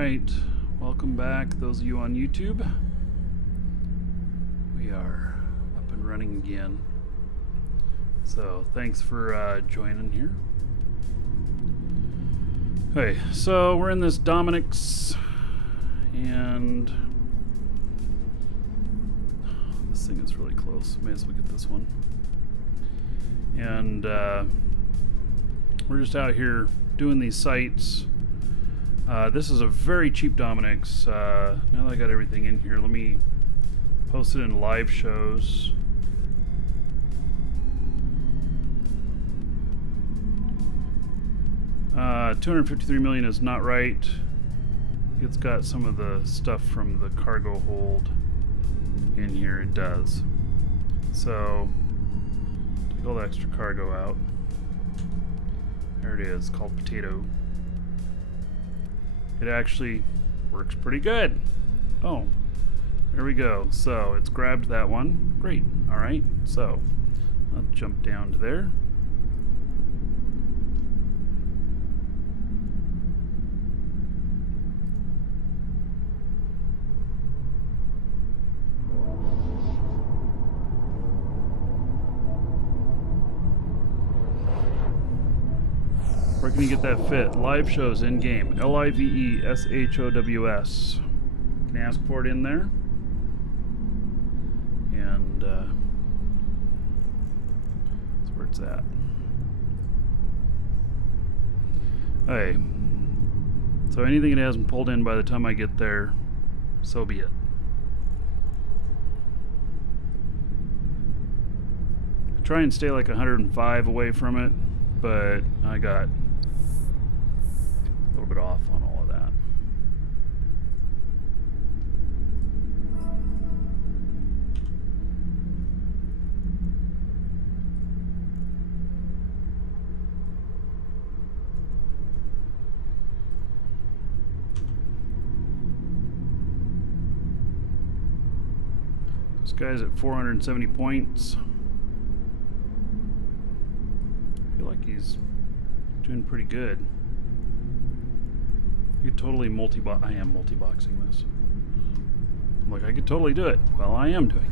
Alright, welcome back, those of you on YouTube. We are up and running again. So, thanks for joining here. Okay, so we're in this Dominic's, and this thing is really close. May as well get this one. And we're just out here doing these sites. This is a very cheap Dominic's. Now that I got everything in here, let me post it in live shows. $253 million is not right. It's got some of the stuff from the cargo hold in here. It does. So take all the extra cargo out. There it is, called potato. It actually works pretty good. Oh, there we go. So it's grabbed that one. Great. All right. So let's jump down to there. Where can you get that fit? Live shows in game. LIVESHOWS. Can you ask for it in there? And that's where it's at. Okay. So anything that hasn't pulled in by the time I get there, so be it. I try and stay like 105 away from it, but I got a little bit off on all of that. This guy's at 470 points. I feel like he's doing pretty good. I could totally I am multi-boxing this. I'm like, I could totally do it. Well, I am doing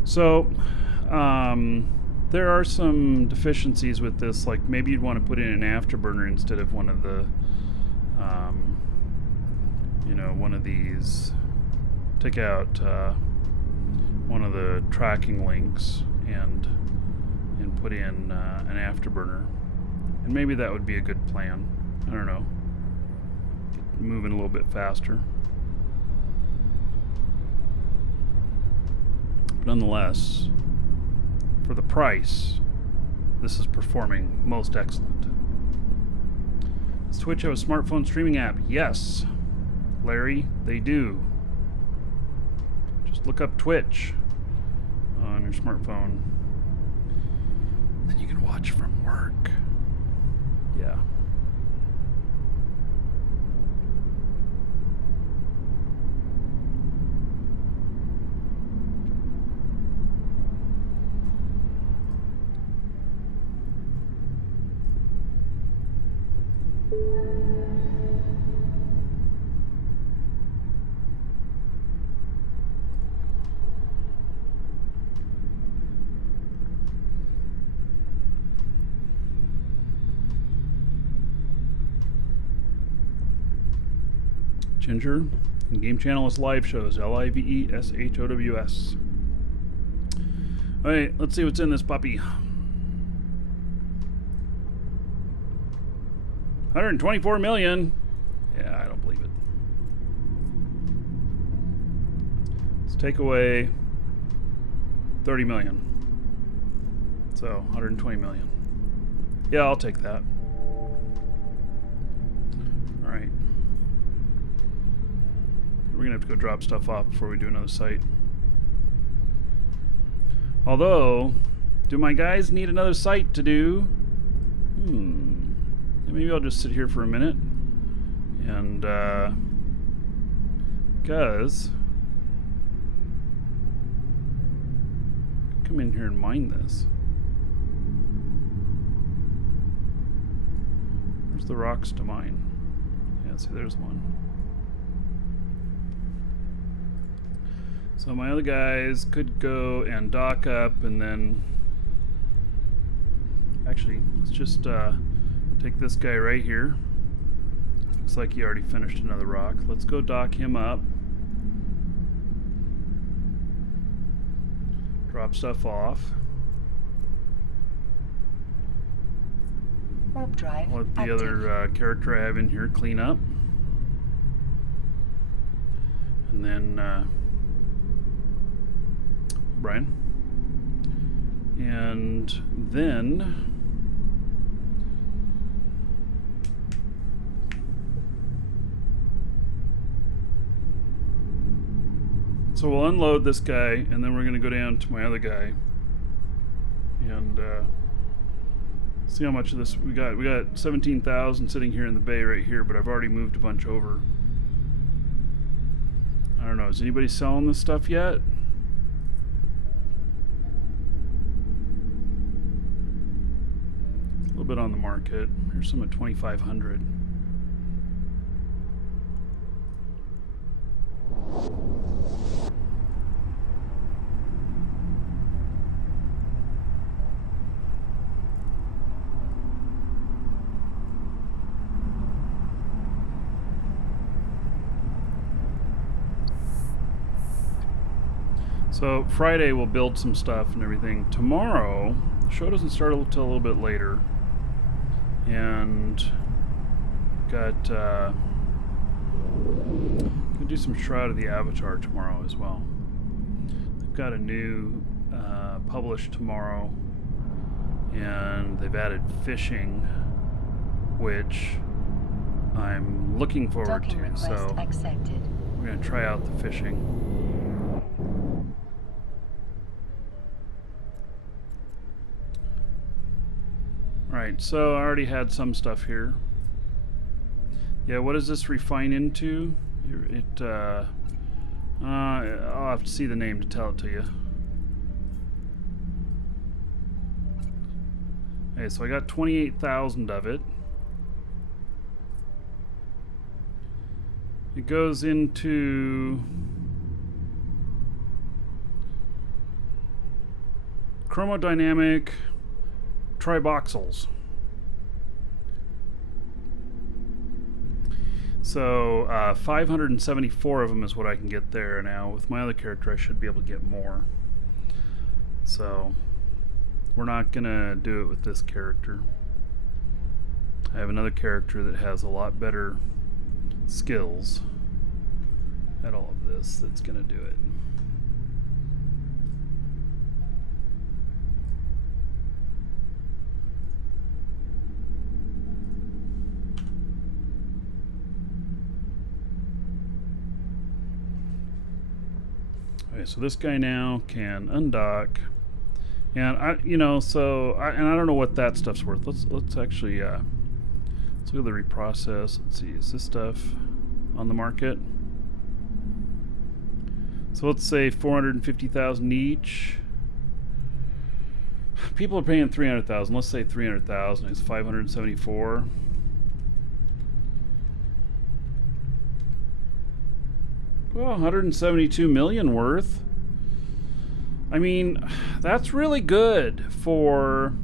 it. So, there are some deficiencies with this. Like, maybe you'd want to put in an afterburner instead of one of the, one of these. Take out one of the tracking links and put in an afterburner. And maybe that would be a good plan. I don't know. Get moving a little bit faster. But nonetheless, for the price, this is performing most excellent. Does Twitch have a smartphone streaming app? Yes, Larry, they do. Just look up Twitch on your smartphone. Then you can watch from work. Yeah. Ginger, and game channel is live shows. LIVESHOWS. Alright, let's see what's in this puppy. 124 million. Yeah, I don't believe it. Let's take away 30 million. So 120 million. Yeah, I'll take that. Alright. We're gonna have to go drop stuff off before we do another site. Although, do my guys need another site to do? Maybe I'll just sit here for a minute and because come in here and mine this. Where's the rocks to mine? Yeah, see, there's one. So my other guys could go and dock up, and then actually, let's just take this guy right here. Looks like he already finished another rock. Let's go dock him up. Drop stuff off. Warp drive Let the active. other character I have in here clean up. And then Brian. And then so we'll unload this guy, and then we're going to go down to my other guy and see how much of this we got. We got 17,000 sitting here in the bay right here, but I've already moved a bunch over. I don't know. Is anybody selling this stuff yet? A little bit on the market. Here's some at 2,500. So Friday we'll build some stuff and everything. Tomorrow, the show doesn't start until a little bit later. And got gonna do some Shroud of the Avatar tomorrow as well. They've got a new published tomorrow, and they've added fishing, which I'm looking forward Docking to. request So accepted. we're gonna try out the fishing. Alright, so I already had some stuff here. Yeah, what does this refine into? I'll have to see the name to tell it to you. Okay, so I got 28,000 of it. It goes into chromodynamic triboxyls. So 574 of them is what I can get there now. With my other character, I should be able to get more. So we're not gonna do it with this character. I have another character that has a lot better skills at all of this that's gonna do it. Okay, so this guy now can undock, and I don't know what that stuff's worth. Let's actually let's look at the reprocess. Let's see, is this stuff on the market? So let's say 450,000 each. People are paying 300,000. Let's say 300,000 is 574. Well, 172 million worth. I mean, that's really good for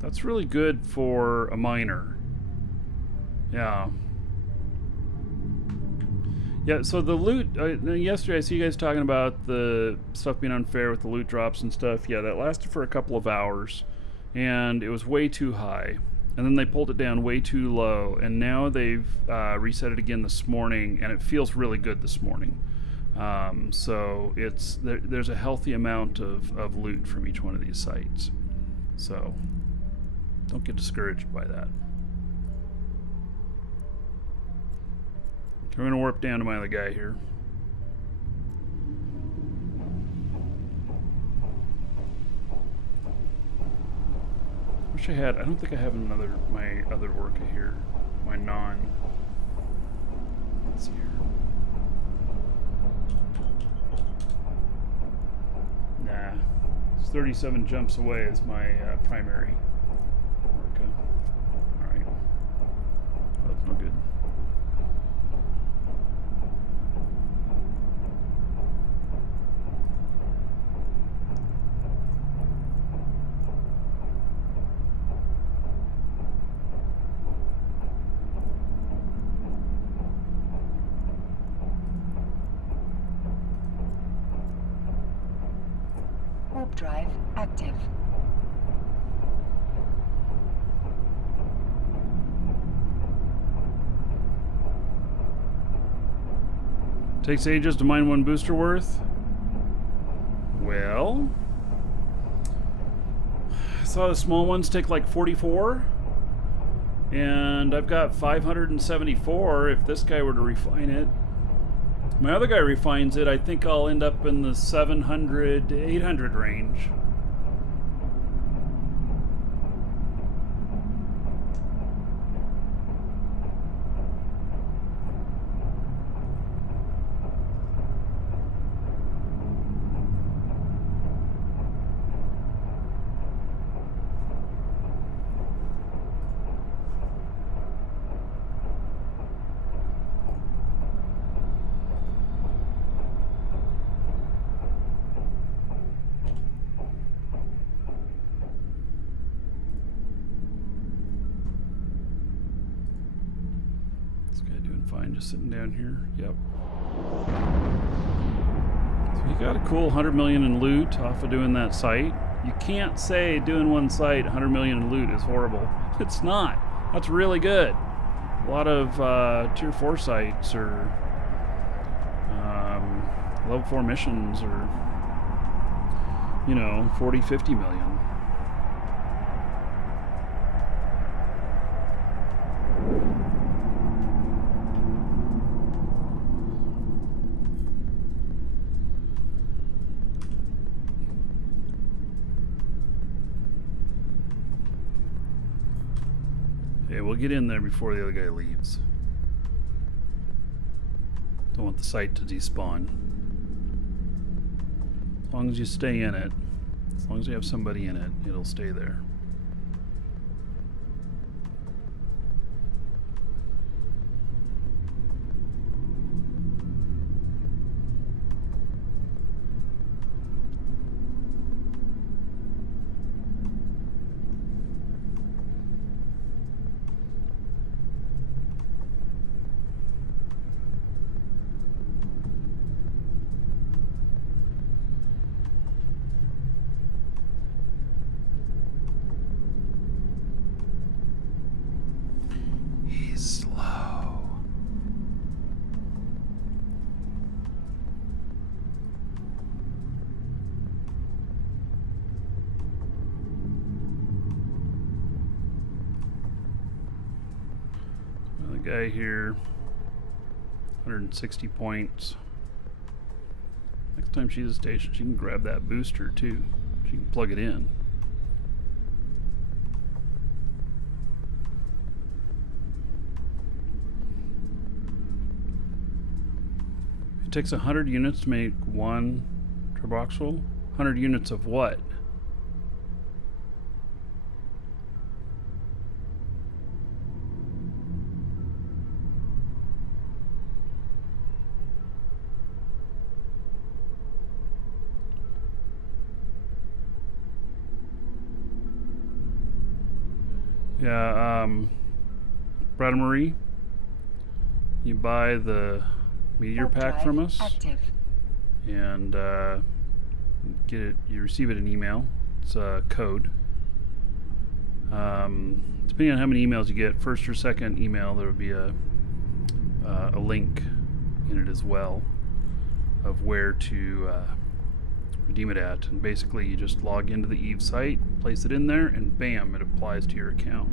that's really good for a miner. Yeah. Yeah, so the loot, yesterday I see you guys talking about the stuff being unfair with the loot drops and stuff. Yeah, that lasted for a couple of hours, and it was way too high. And then they pulled it down way too low, and now they've reset it again this morning, and it feels really good this morning. So there's a healthy amount of loot from each one of these sites. So don't get discouraged by that. We're going to warp down to my other guy here. Wish I had. I don't think I have my other worker here. My non. Let's see here. Nah. It's 37 jumps away is my primary worker. warp drive active. Takes ages to mine one booster worth. Well, I saw the small ones take like 44, and I've got 574 if this guy were to refine it. My other guy refines it, I think I'll end up in the 700 to 800 range. Fine, just sitting down here. Yep. So you got a cool 100 million in loot off of doing that site. You can't say doing one site 100 million in loot is horrible. It's not. That's really good. A lot of tier 4 sites or level 4 missions or, you know, 40, 50 million. Okay, we'll get in there before the other guy leaves. Don't want the site to despawn. As long as you stay in it, as long as you have somebody in it, it'll stay there. Guy here, 160 points. Next time she's at station, she can grab that booster too. She can plug it in. It takes 100 units to make one turboxyl. 100 units of what? Yeah, Brad and Marie, you buy the meteor pack from us, active. and get it. You receive it in email. It's a code. Depending on how many emails you get, first or second email, there will be a link in it as well of where to redeem it at. And basically, you just log into the Eve site, place it in there, and bam, it applies to your account.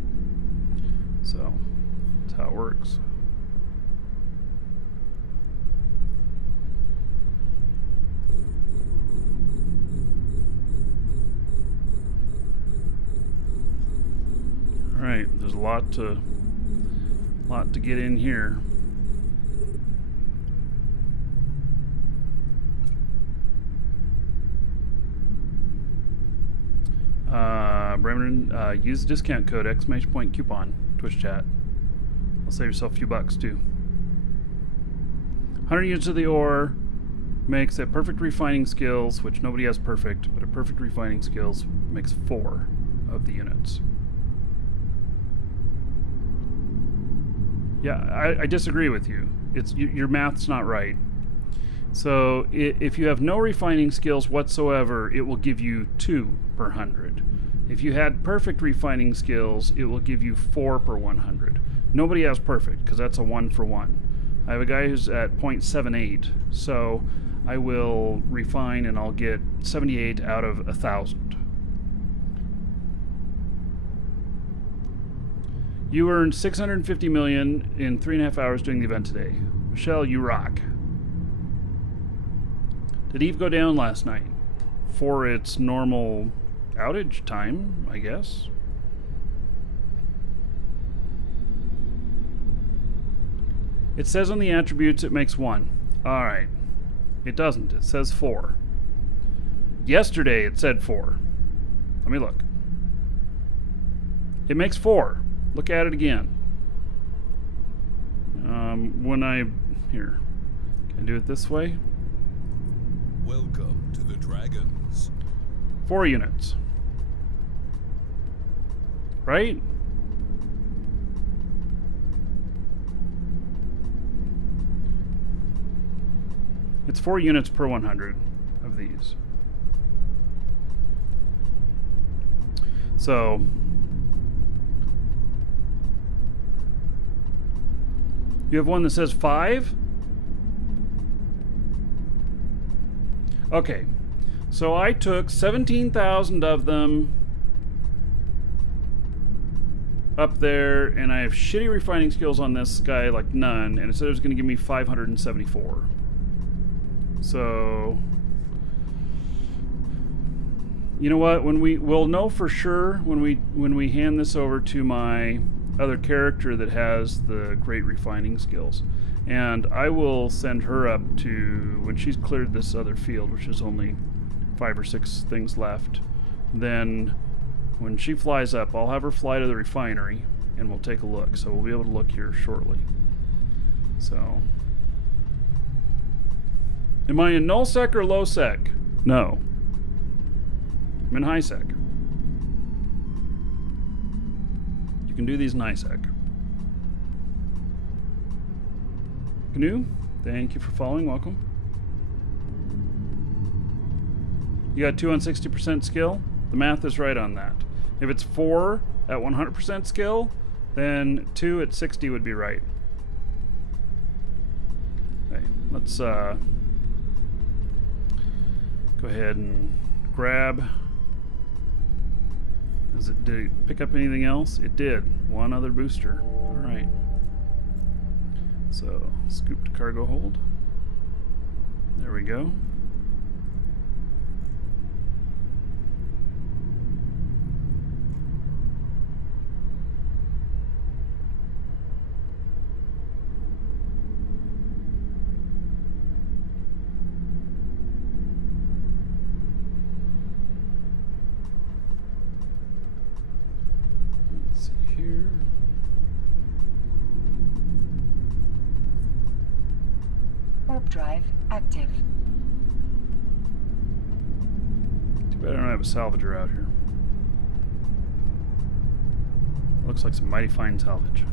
So that's how it works. All right, there's a lot to get in here. Bremen, use the discount code ! Coupon Twitch chat. I'll save yourself a few bucks too. 100 units of the ore makes a perfect refining skills, which nobody has perfect, but a perfect refining skills makes 4 of the units. Yeah, I disagree with you. Your math's not right. So if you have no refining skills whatsoever, it will give you 2 per 100. If you had perfect refining skills, it will give you 4 per 100. Nobody has perfect, because that's a 1 for 1. I have a guy who's at 0.78, so I will refine and I'll get 78 out of 1,000. You earned 650 million in 3.5 hours doing the event today. Michelle, you rock. Did Eve go down last night? For its normal outage time, I guess. It says on the attributes it makes 1. Alright. It doesn't. It says 4. Yesterday it said 4. Let me look. It makes 4. Look at it again. Here. Can I do it this way? Welcome to the Dragons. 4 units. Right? It's 4 units per 100 of these. So you have one that says 5? Okay. So I took 17,000 of them up there, and I have shitty refining skills on this guy, like none, and it said it was going to give me 574. So, you know what? We'll know for sure when we hand this over to my other character that has the great refining skills, and I will send her up to when she's cleared this other field, which is only 5 or 6 things left. Then, when she flies up, I'll have her fly to the refinery, and we'll take a look. So we'll be able to look here shortly. So. Am I in null sec or low sec? No. I'm in high sec. You can do these in high sec. Canoe, thank you for following. Welcome. You got 2 on 60% skill? The math is right on that. If it's 4 at 100% skill, then 2 at 60 would be right. Okay, let's go ahead and grab. Did it pick up anything else? It did. 1 other booster. All right. So scoop to cargo hold. There we go. Let's see here. Warp drive active. Too bad I don't have a salvager out here. Looks like some mighty fine salvage.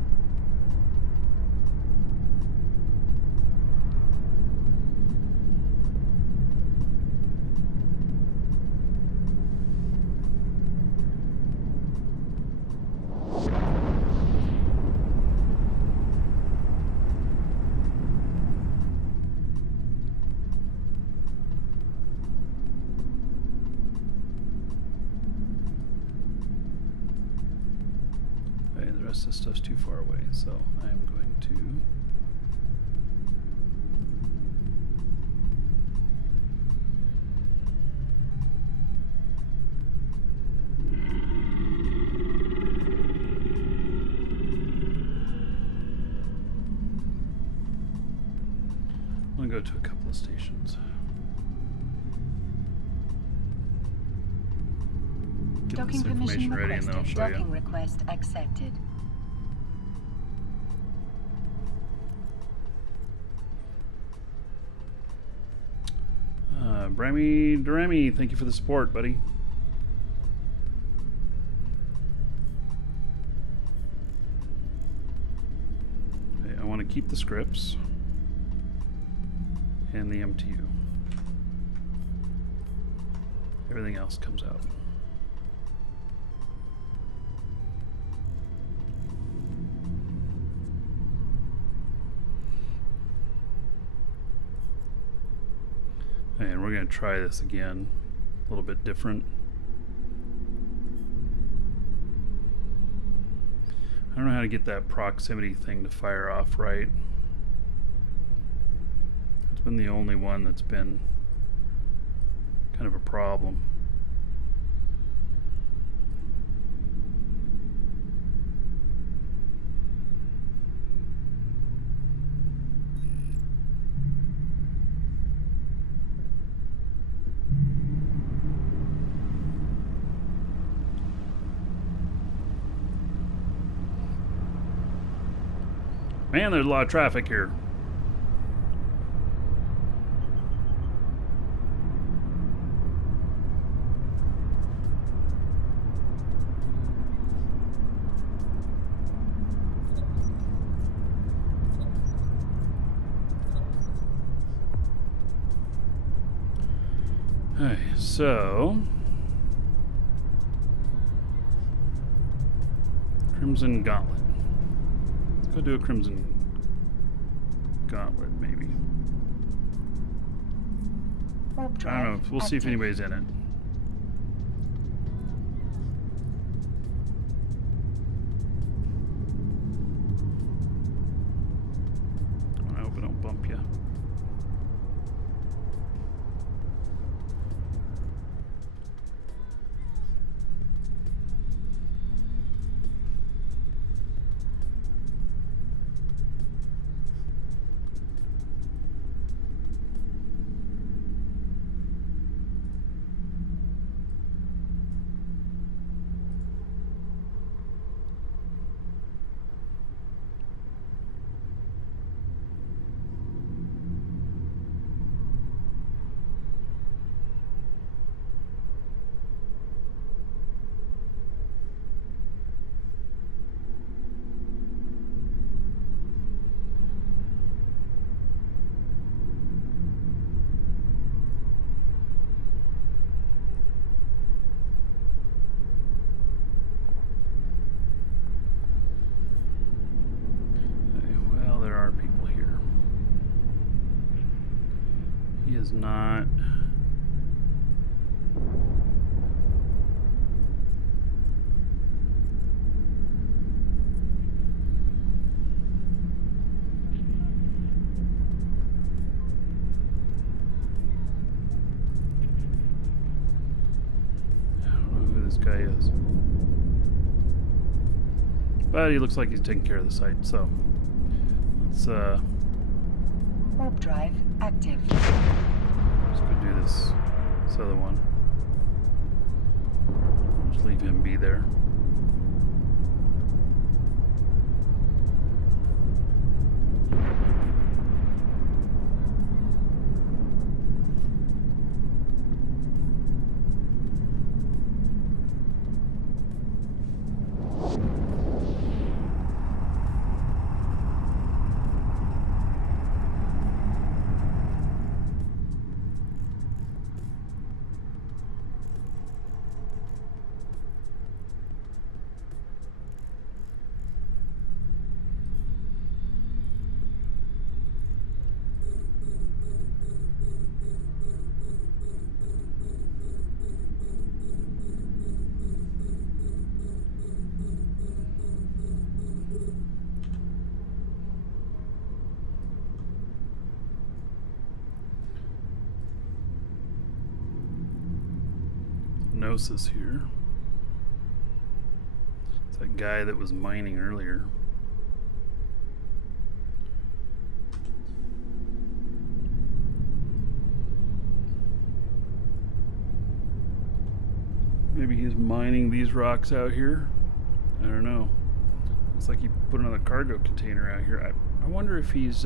This stuff's too far away, so I'm going to I'm going to go to a couple of stations. Get Docking this information permission ready and then I'll requested. show Docking you. request accepted. Bremy Duremi, thank you for the support, buddy. Okay, I want to keep the scripts. and the MTU. Everything else comes out. And we're going to try this again, a little bit different. I don't know how to get that proximity thing to fire off right. It's been the only one that's been kind of a problem. Man, there's a lot of traffic here. Okay, so Crimson Gauntlet. Let's go do a Crimson Gauntlet, maybe. Warp I drive don't know. We'll see if active. anybody's in it. I hope I don't bump you. Is not. I don't know who this guy is, but he looks like he's taking care of the site. So let's Warp drive active. let's go do this other one. Just leave him be there. Gnosis here. It's that guy that was mining earlier. Maybe he's mining these rocks out here. I don't know. Looks like he put another cargo container out here. I wonder if he's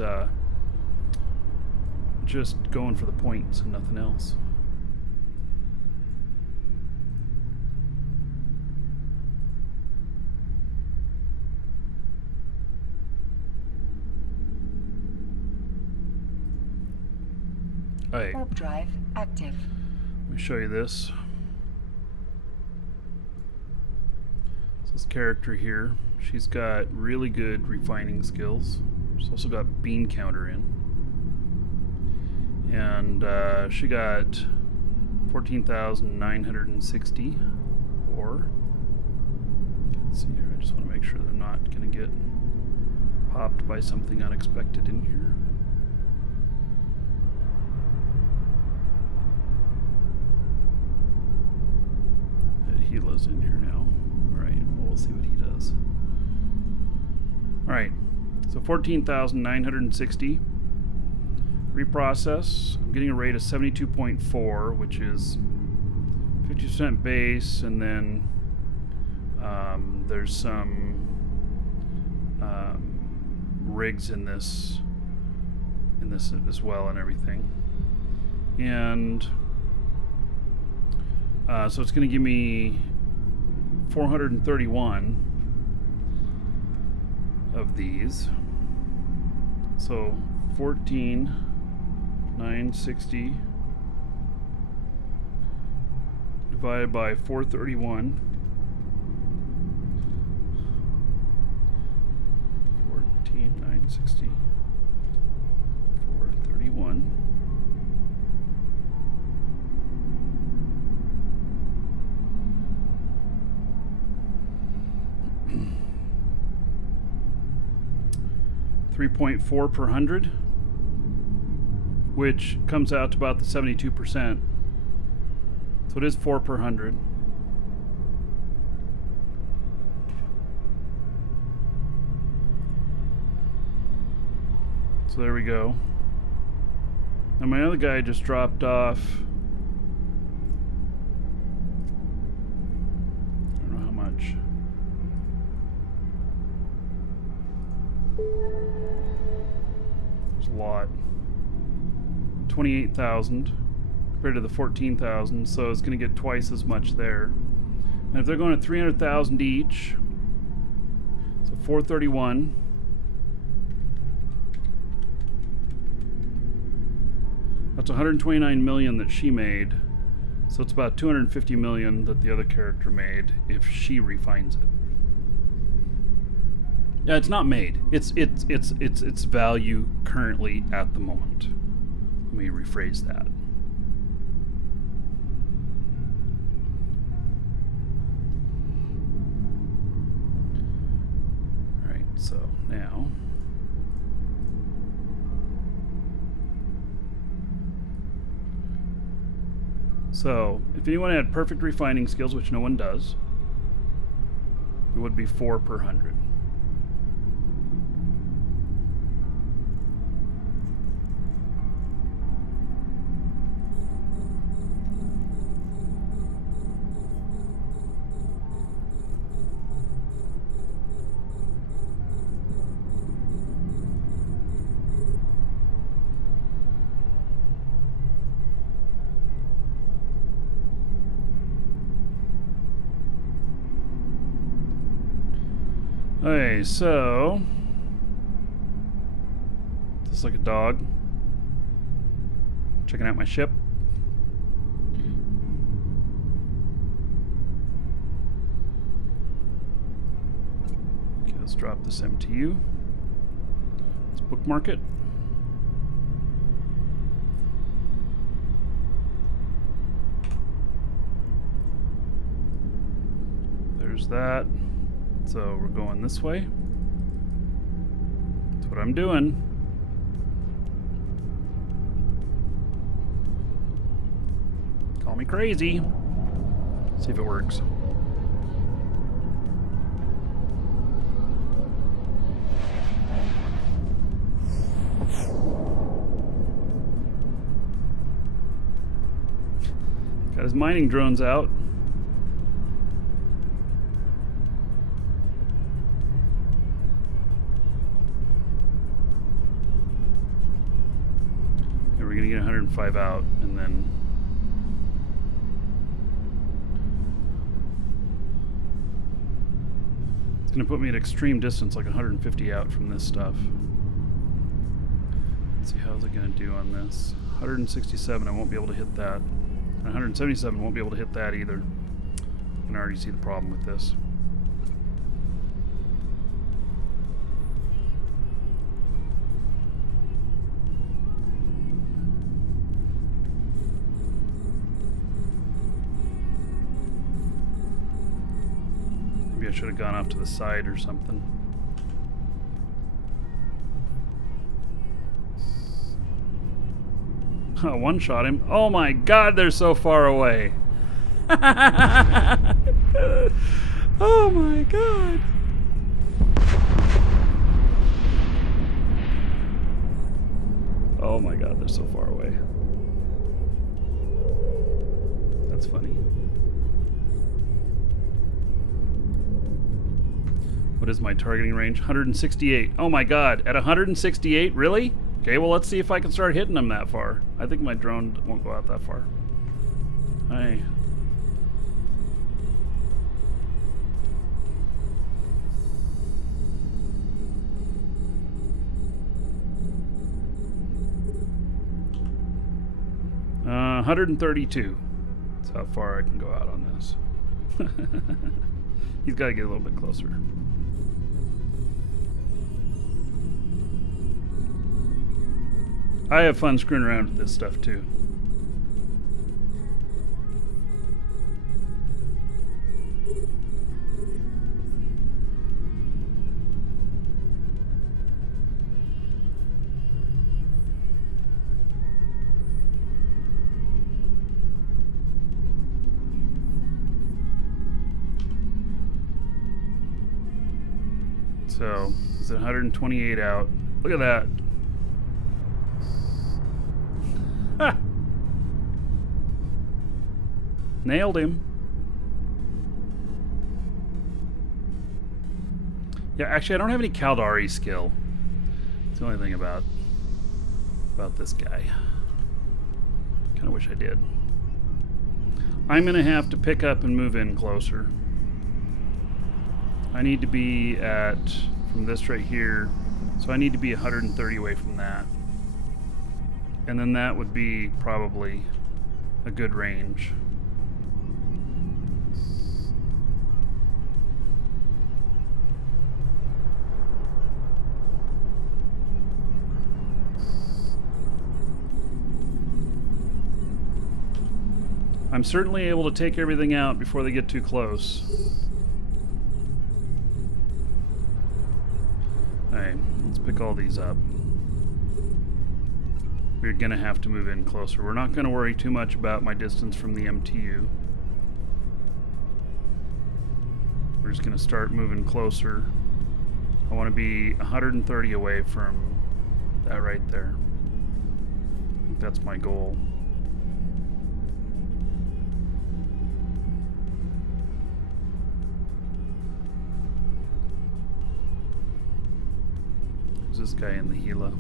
just going for the points and nothing else. Alright, Warp drive active. let me show you this. So this character here, she's got really good refining skills. She's also got bean counter in. And she got 14,960 ore. Let's see here, I just want to make sure they're not going to get popped by something unexpected in here. Gila's in here now. Alright, well, we'll see what he does. Alright, so 14,960. Reprocess. I'm getting a rate of 72.4, which is 50% base, and then there's some rigs in this as well and everything. And so it's going to give me 431 of these. So 14,960 divided by 431. 14,960. 431. 3.4 per 100, which comes out to about the 72%. So it is 4 per 100. So there we go. And my other guy just dropped off. I don't know how much. There's a lot. 28,000 compared to the 14,000, so it's going to get twice as much there. And if they're going at 300,000 each, so 431. That's 129 million that she made. So it's about 250 million that the other character made if she refines it. Yeah, it's not made. It's value currently at the moment. Let me rephrase that. All right, so now if anyone had perfect refining skills, which no one does, it would be 4 per 100. Okay, so just like a dog checking out my ship. Okay, let's drop this MTU. Let's bookmark it. There's that. So we're going this way. That's what I'm doing. Call me crazy. See if it works. Got his mining drones out. We're gonna get 105 out, and then it's gonna put me at extreme distance, like 150 out from this stuff. Let's see how's it gonna do on this. 167, I won't be able to hit that. And 177 won't be able to hit that either. I can already see the problem with this. Maybe I should have gone off to the side or something. One shot him. Oh my god, they're so far away. Oh my god. Oh my god, they're so far away. That's funny. What is my targeting range? 168. Oh my god, at 168? Really? Okay, well let's see if I can start hitting them that far. I think my drone won't go out that far. Hi. Uh, 132. That's how far I can go out on this. He's got to get a little bit closer. I have fun screwing around with this stuff too. So, it's 128 out. Look at that. Ha! Nailed him. Yeah, actually, I don't have any Caldari skill. It's the only thing about this guy. Kind of wish I did. I'm gonna have to pick up and move in closer. I need to be at, from this right here, so I need to be 130 away from that. And then that would be probably a good range. I'm certainly able to take everything out before they get too close. Alright, let's pick all these up. We're going to have to move in closer. We're not going to worry too much about my distance from the MTU. We're just going to start moving closer. I want to be 130 away from that right there. I think that's my goal. Who's this guy in the Gila?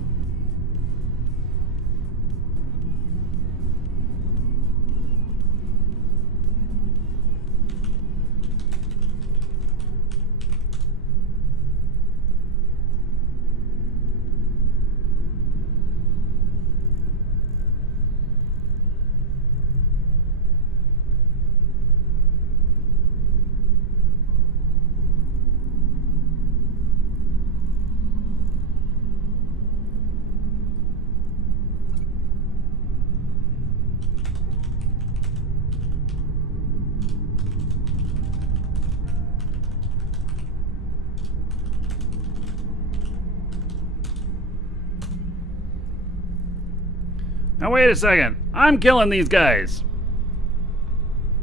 Now wait a second. I'm killing these guys.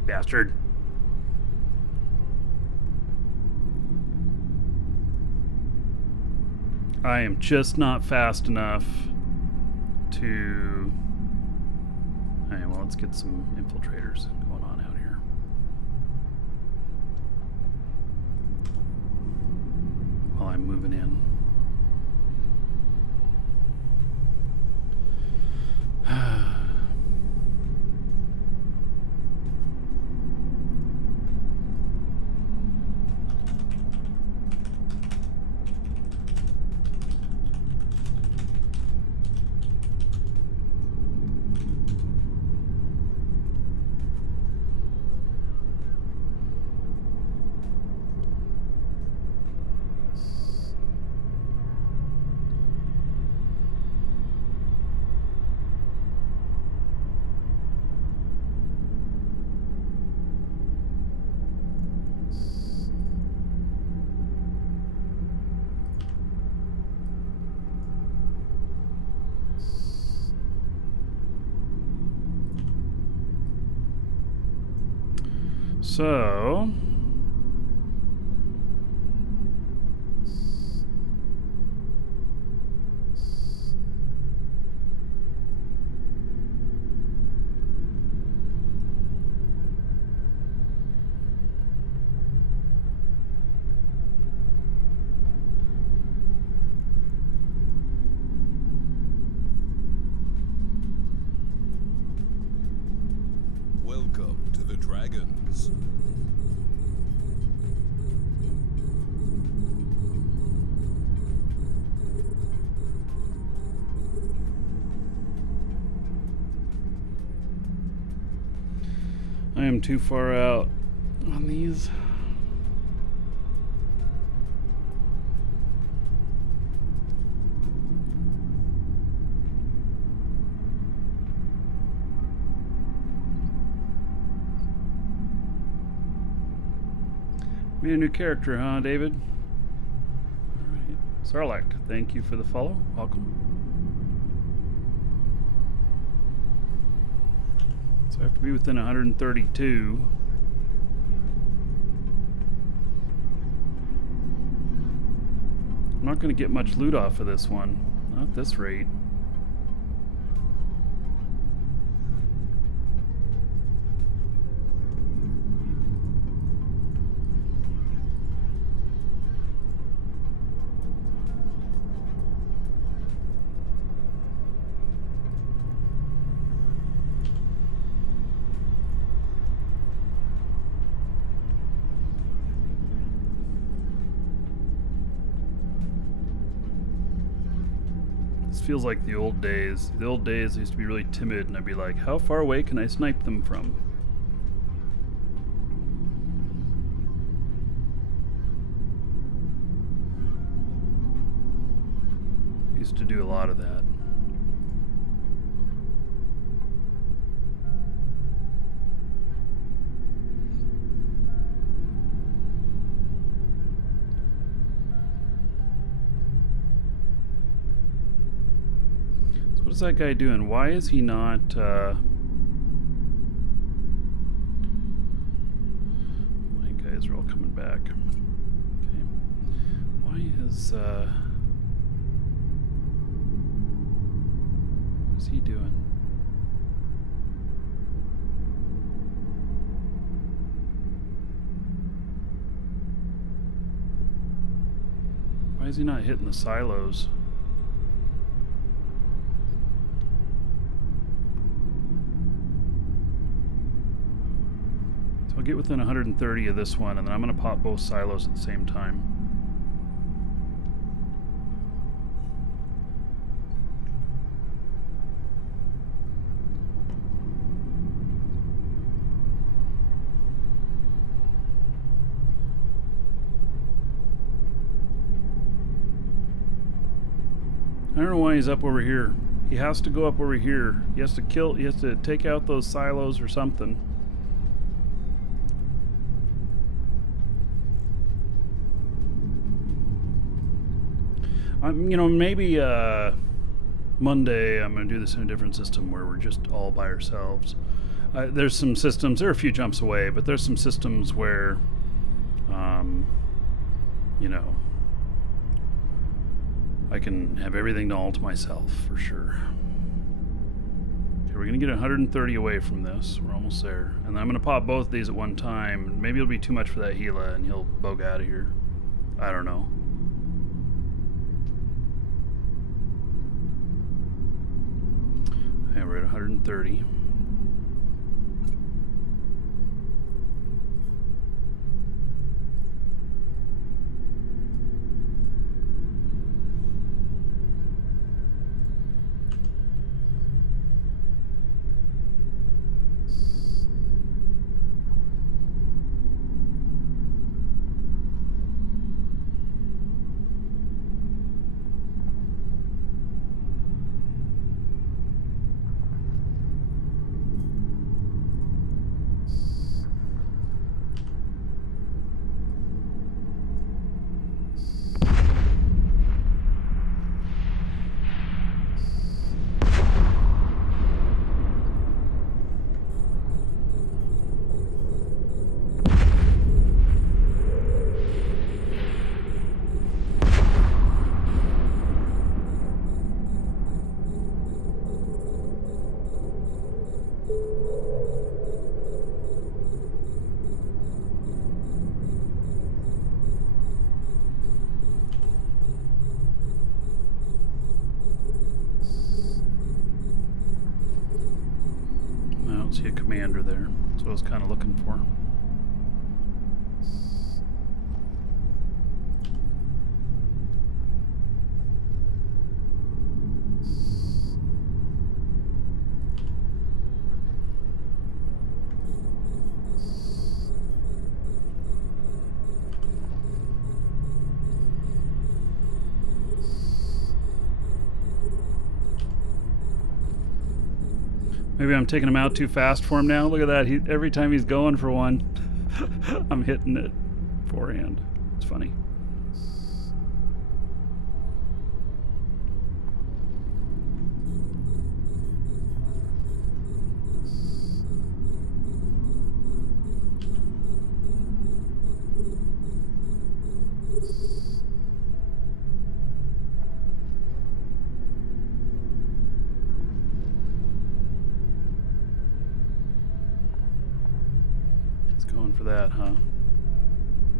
Bastard. I am just not fast enough to... Alright, well, let's get some infiltrators going on out here. While I'm moving in. So welcome to the Dragons. I am too far out on these. Made a new character, huh, David? Alright. Sarlacc, thank you for the follow. Welcome. So I have to be within 132. I'm not going to get much loot off of this one. Not at this rate. This feels like the old days. The old days I used to be really timid and I'd be like, how far away can I snipe them from? I used to do a lot of that. What is that guy doing? Why is he not, my guys are all coming back. Okay. Why is, what's he doing? Why is he not hitting the silos? I'll get within 130 of this one, and then I'm going to pop both silos at the same time. I don't know why he's up over here. He has to go up over here. He has to take out those silos or something. You know, maybe Monday I'm going to do this in a different system where we're just all by ourselves. There's some systems, they're a few jumps away, but there's some systems where, you know, I can have everything all to myself for sure. Okay, we're going to get 130 away from this. We're almost there. And I'm going to pop both these at one time. Maybe it'll be too much for that Gila and he'll bug out of here. I don't know. Yeah, we're at 130. don't see a commander there. That's what I was kind of looking for. Maybe I'm taking him out too fast for him now. Look at that. Every time he's going for one, I'm hitting it forehand. It's funny. Going for that, huh?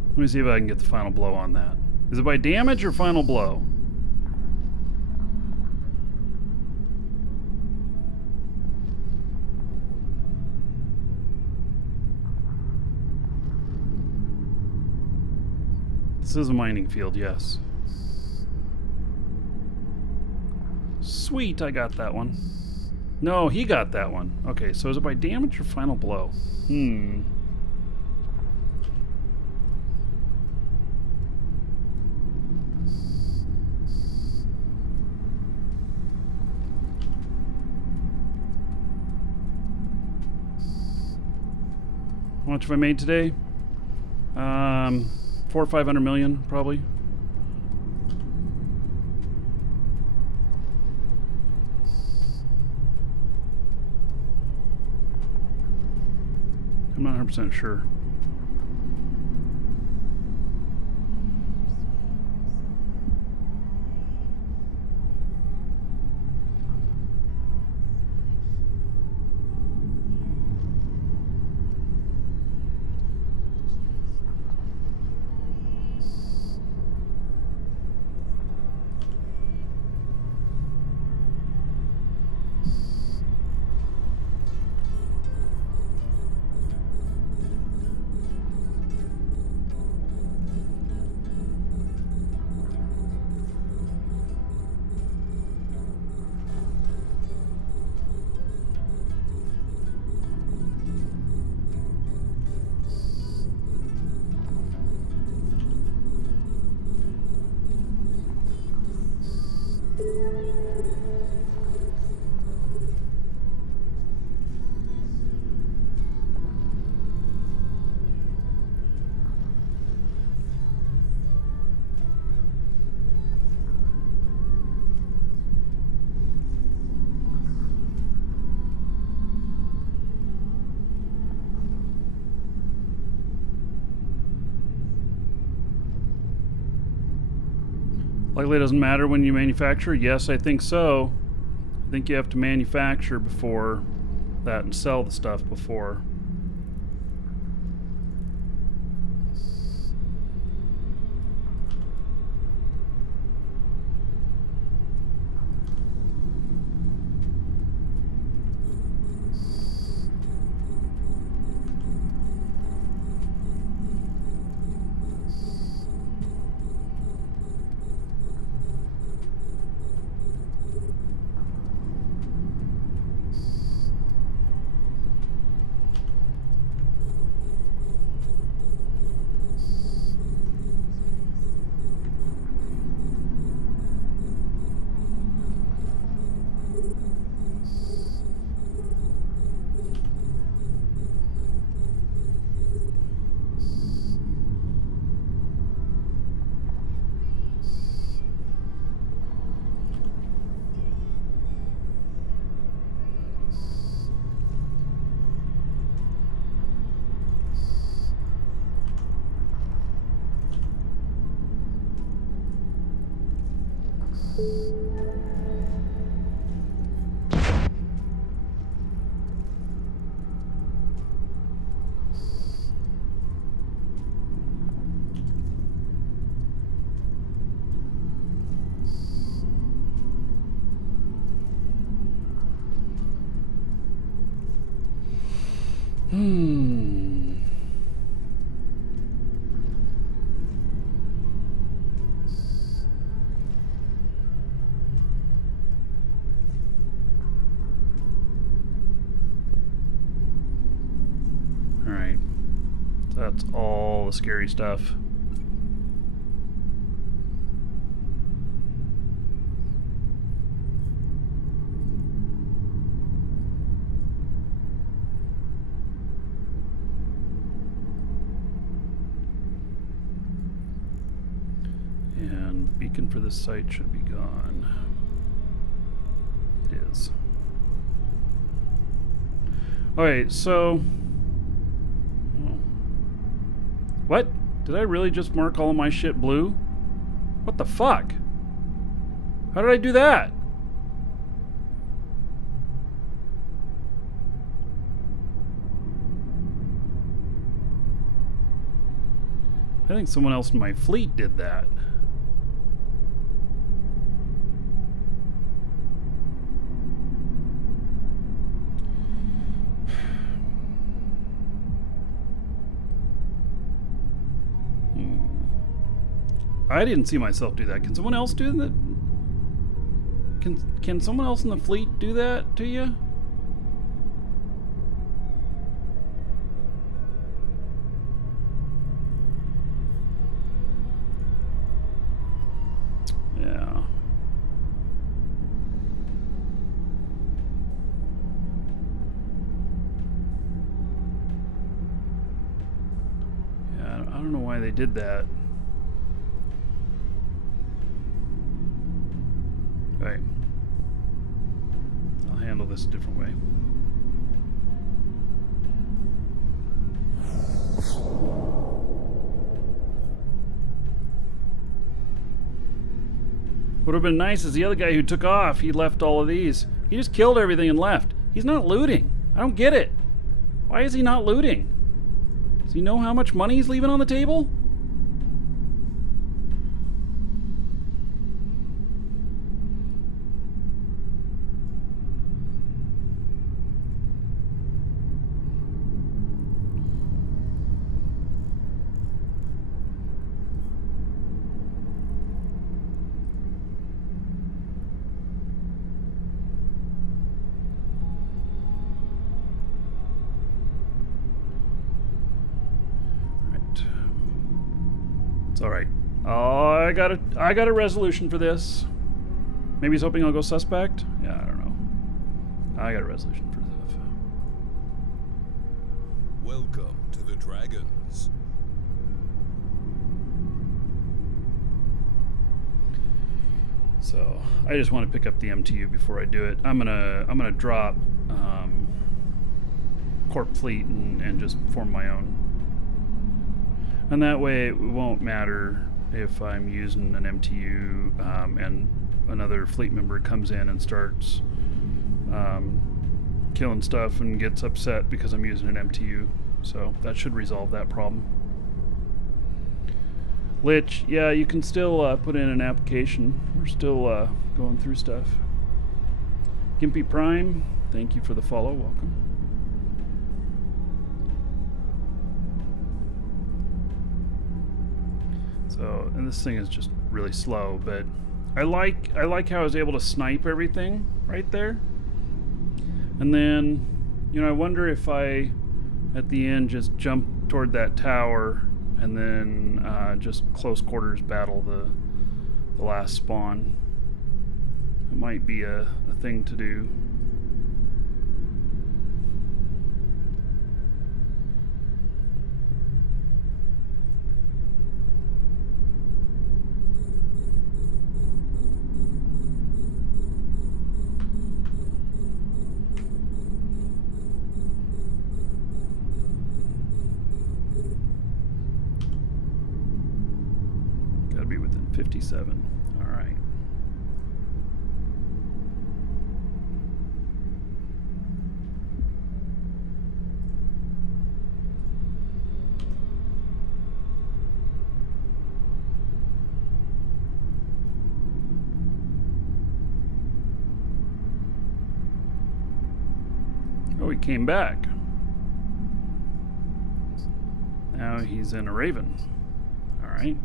Let me see if I can get the final blow on that. Is it by damage or final blow? This is a mining field, yes. Sweet, I got that one. No, he got that one. Okay, so is it by damage or final blow? How much have I made today? 400 or 500 million, probably. I'm not 100% sure. Likely doesn't matter when you manufacture? Yes, I think so. I think you have to manufacture before that and sell the stuff before. Hmm. Alright. So that's all the scary stuff. And the beacon for this site should be gone. It is. Alright, so... Oh. What? Did I really just mark all of my shit blue? What the fuck? How did I do that? I think someone else in my fleet did that. I didn't see myself do that. Can someone else do that? Can someone else in the fleet do that to you? Yeah. Yeah, I don't know why they did that. Right. I'll handle this a different way. Would have been nice is the other guy who took off, he left all of these. He just killed everything and left. He's not looting. I don't get it. Why is he not looting? Does he know how much money he's leaving on the table? It's alright. Oh, I got a resolution for this. Maybe he's hoping I'll go suspect? Yeah, I don't know. I got a resolution for this. Welcome to the Dragons. So I just want to pick up the MTU before I do it. I'm gonna drop Corp Fleet and just form my own. And that way it won't matter if I'm using an MTU and another fleet member comes in and starts killing stuff and gets upset because I'm using an MTU. So that should resolve that problem. Lich, yeah, you can still put in an application. We're still going through stuff. Gimpy Prime, thank you for the follow. Welcome. So, and this thing is just really slow, but I like how I was able to snipe everything right there. And then, you know, I wonder if I, at the end, just jump toward that tower and then just close quarters battle the last spawn. It might be a thing to do. Gotta be within 57. All right. Oh, he came back. Now he's in a Raven. All right.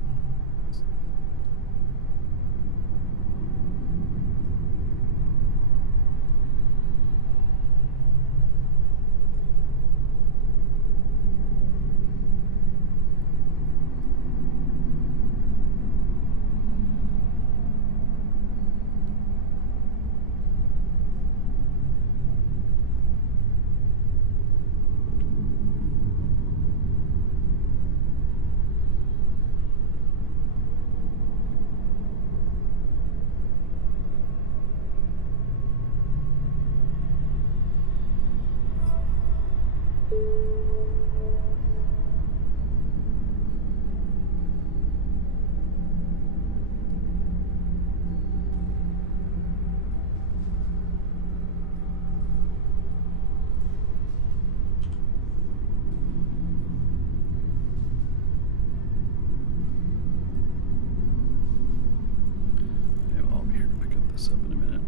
I'll be here to pick up this up in a minute.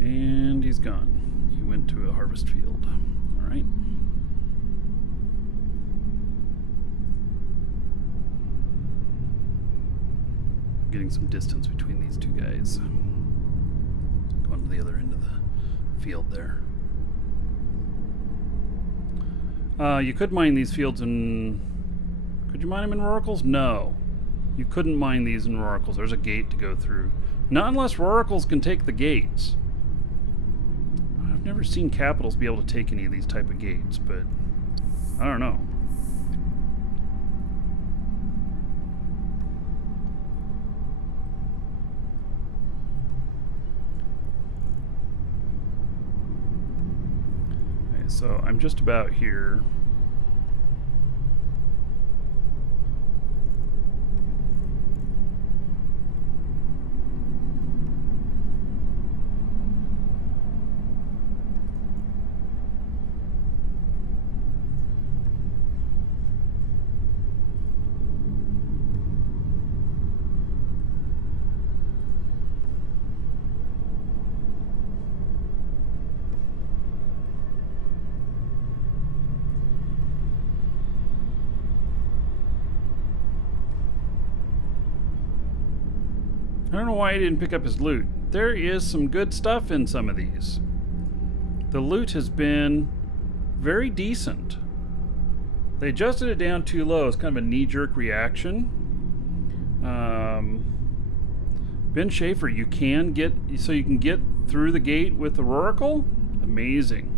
And he's gone. He went to a harvest field. All right. Getting some distance between these two guys. Going to the other end of the field there. You could mine these fields in... Could you mine them in roracles? No. You couldn't mine these in roracles. There's a gate to go through. Not unless roracles can take the gates. I've never seen capitals be able to take any of these type of gates, but I don't know. Okay, so I'm just about here. I don't know why he didn't pick up his loot. There is some good stuff in some of these. The loot has been very decent. They adjusted it down too low. It's kind of a knee-jerk reaction. Ben Schaefer, you can get through the gate with the Roracle? Amazing.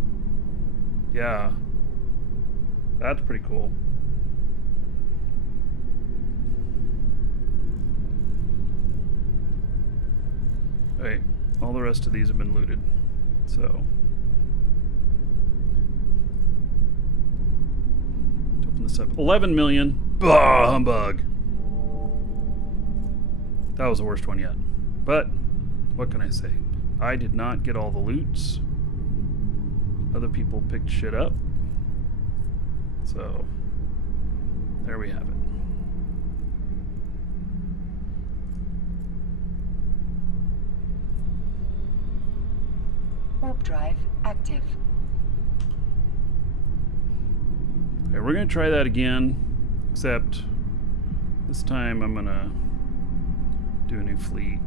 Yeah. That's pretty cool. Alright, all the rest of these have been looted. So, let's open this up. 11 million. Bah, humbug. That was the worst one yet. But, what can I say? I did not get all the loots. Other people picked shit up. So, there we have it. Warp drive active. Okay, we're going to try that again, except this time I'm going to do a new fleet.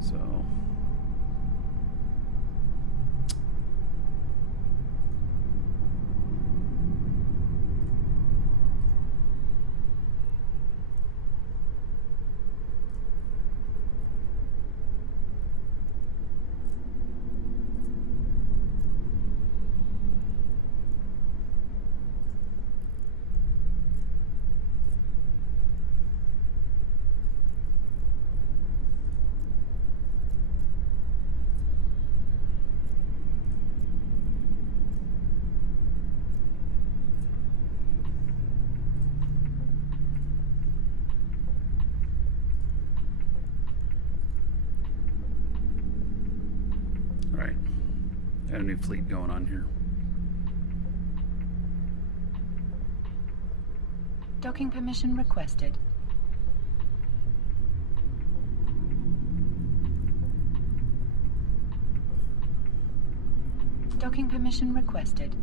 So... Alright. Got a new fleet going on here. Docking permission requested. Docking permission requested.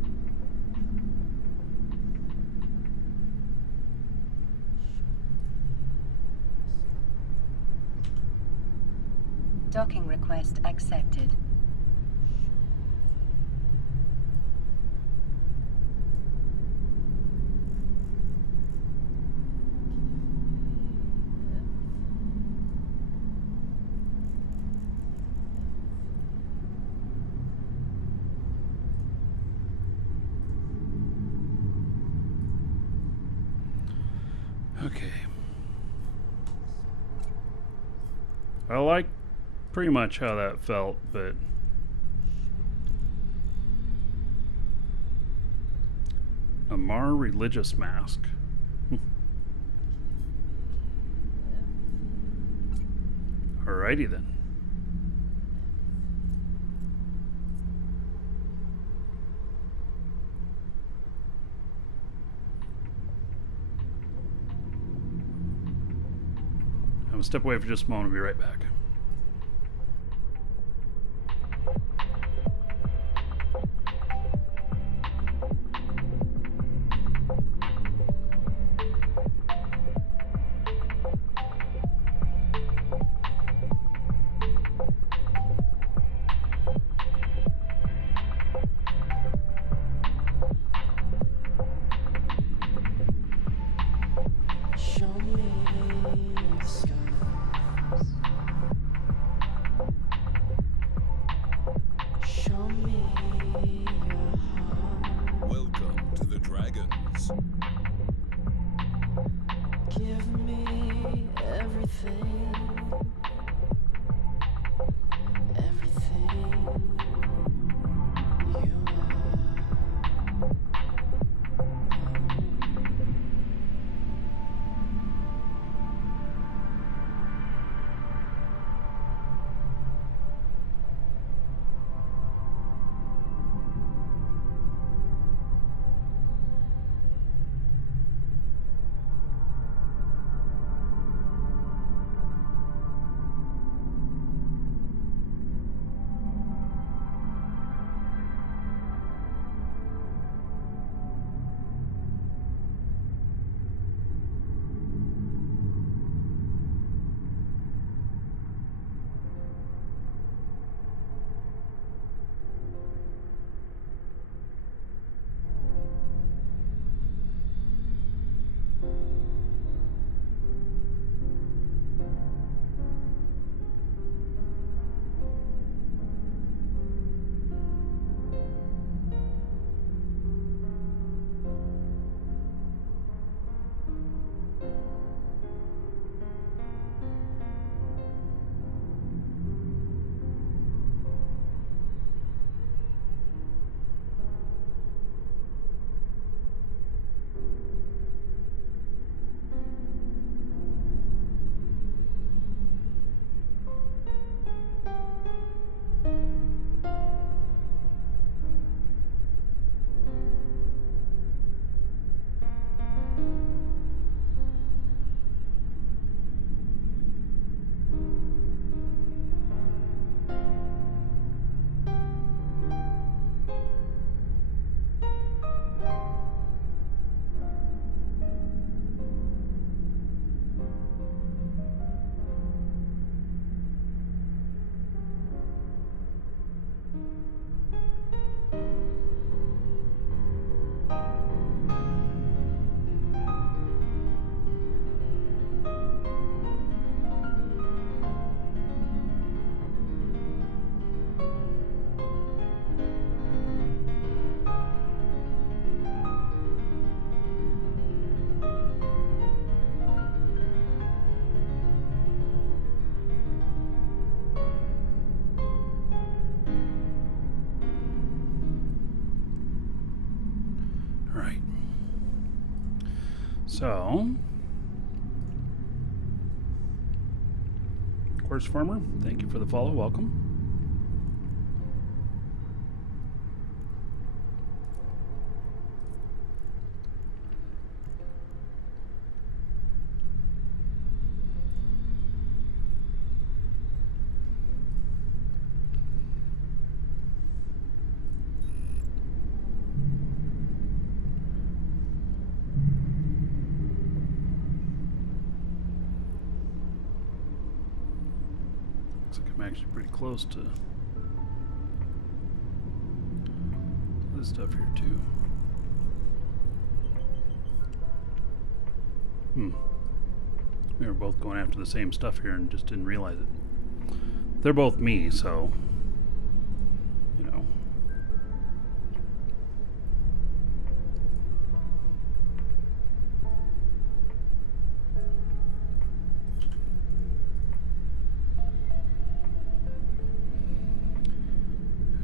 Docking request accepted. Okay. I like pretty much how that felt, but a Mar religious mask. Alrighty then. I'm gonna step away for just a moment and be right back. Show me the skies. Show me your heart. Welcome to the Dragons. Give me everything. Everything you are. Right. So, Course Farmer, thank you for the follow. Welcome. I'm actually pretty close to this stuff here too. We were both going after the same stuff here and just didn't realize it. They're both me, so you know.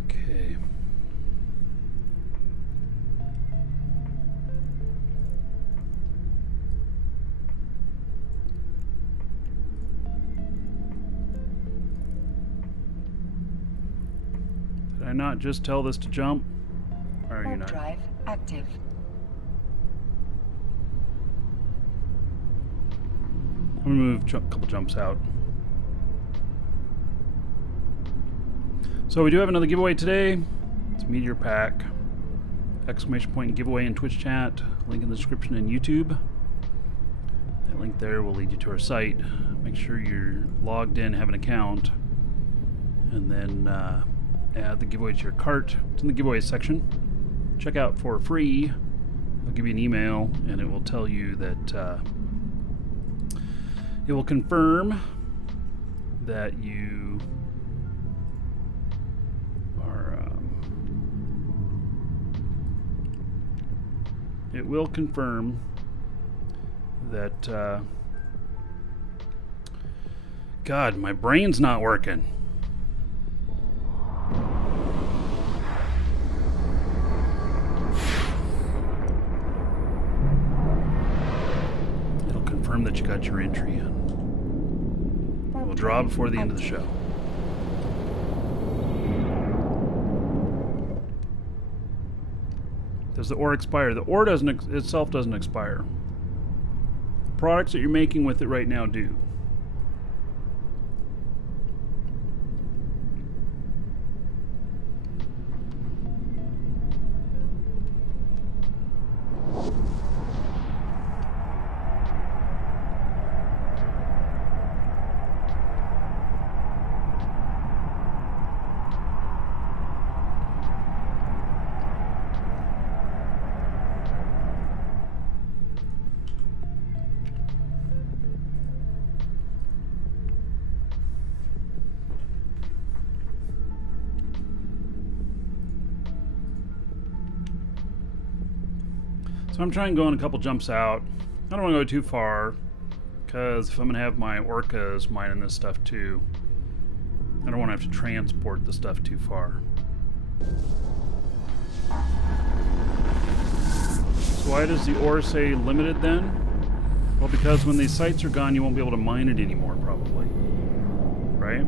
Okay. Did I not just tell this to jump? Or are you Warp not? drive active. I'm gonna move a couple jumps out. So we do have another giveaway today. It's a meteor pack. Exclamation point giveaway in Twitch chat. Link in the description in YouTube. That link there will lead you to our site. Make sure you're logged in, have an account, and then add the giveaway to your cart. It's in the giveaway section. Check out for free. I'll give you an email, and it will tell you that it will confirm that you are. It will confirm that. God, my brain's not working. It'll confirm that you got your entry in. We'll draw before the end of the show. Does the ore expire? The ore itself doesn't expire. The products that you're making with it right now do. So I'm trying going a couple jumps out. I don't want to go too far, because if I'm going to have my orcas mining this stuff too, I don't want to have to transport the stuff too far. So why does the ore say limited then? Well, because when these sites are gone, you won't be able to mine it anymore, probably. Right?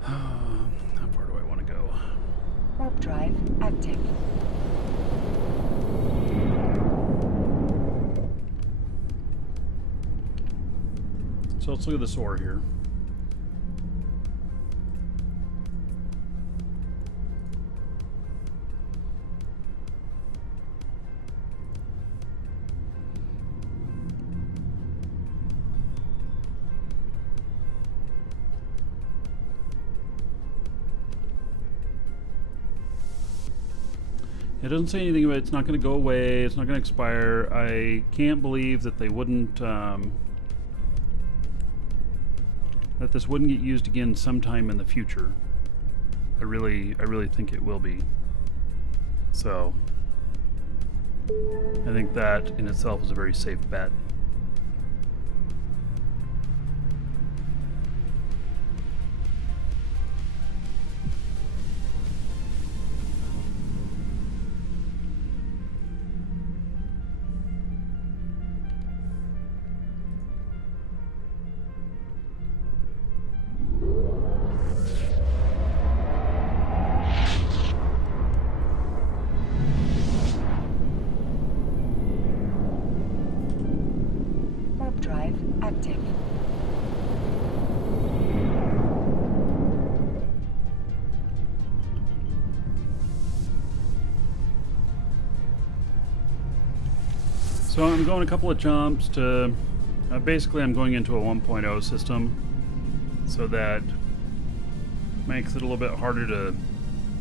How far do I want to go? Warp drive active. So let's look at this ore here. It doesn't say anything about it's not going to go away, it's not going to expire. I can't believe that they wouldn't, that this wouldn't get used again sometime in the future. I really think it will be. So, I think that in itself is a very safe bet. So I'm going a couple of jumps to... basically, I'm going into a 1.0 system, so that makes it a little bit harder to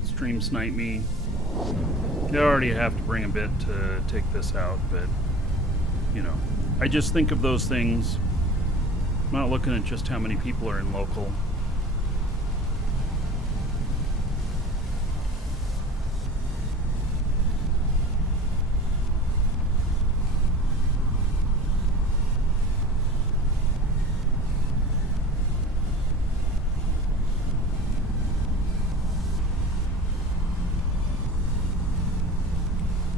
stream snipe me. You already have to bring a bit to take this out, but, you know, I just think of those things. I'm not looking at just how many people are in local.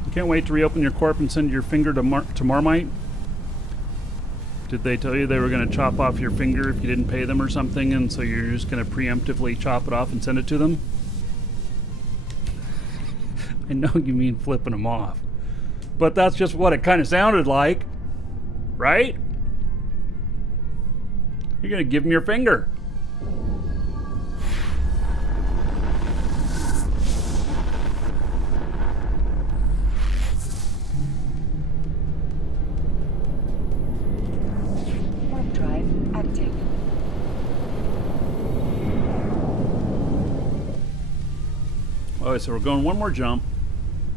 You can't wait to reopen your corp and send your finger to Marmite? Did they tell you they were going to chop off your finger if you didn't pay them or something, and so you're just going to preemptively chop it off and send it to them? I know you mean flipping them off, but that's just what it kind of sounded like, right? You're going to give them your finger. Alright, so we're going one more jump,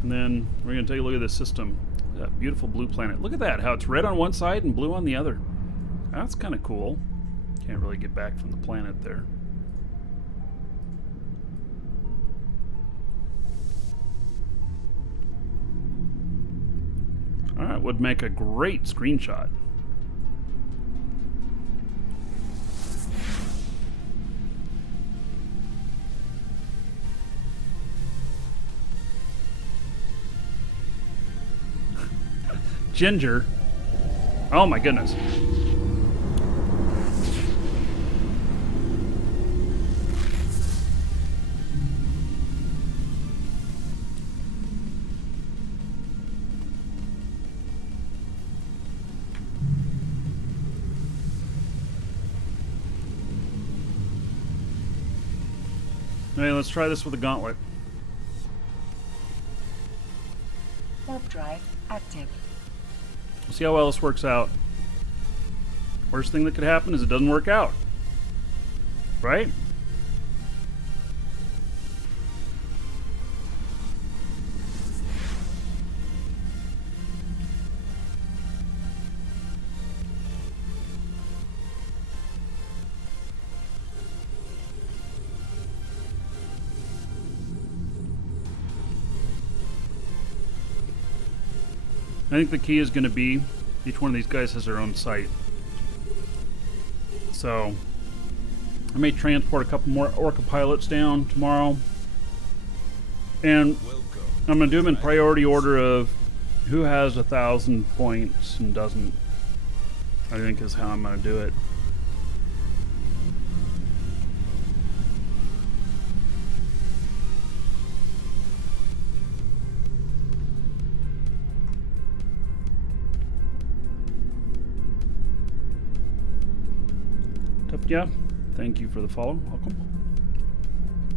and then we're going to take a look at this system. That beautiful blue planet. Look at that, how it's red on one side and blue on the other. That's kind of cool. Can't really get back from the planet there. Alright, would make a great screenshot. Ginger. Oh my goodness. Hey, let's try this with a gauntlet. Warp drive active. We'll see how well this works out. Worst thing that could happen is it doesn't work out. Right? I think the key is going to be each one of these guys has their own site. So I may transport a couple more Orca pilots down tomorrow. And I'm going to do them in priority order of who has 1,000 points and doesn't. I think is how I'm going to do it. Yeah, thank you for the follow. Welcome.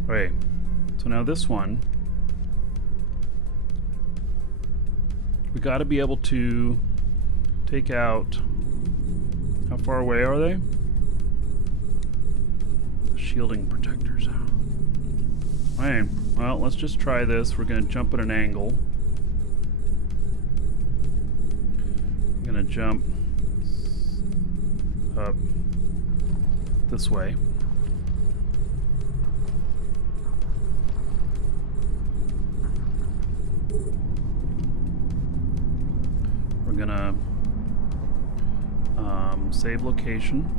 Okay, so now this one, we got to be able to take out. How far away are they? Shielding protectors. Alright, well, let's just try this. We're going to jump at an angle. I'm going to jump up this way. We're gonna save location.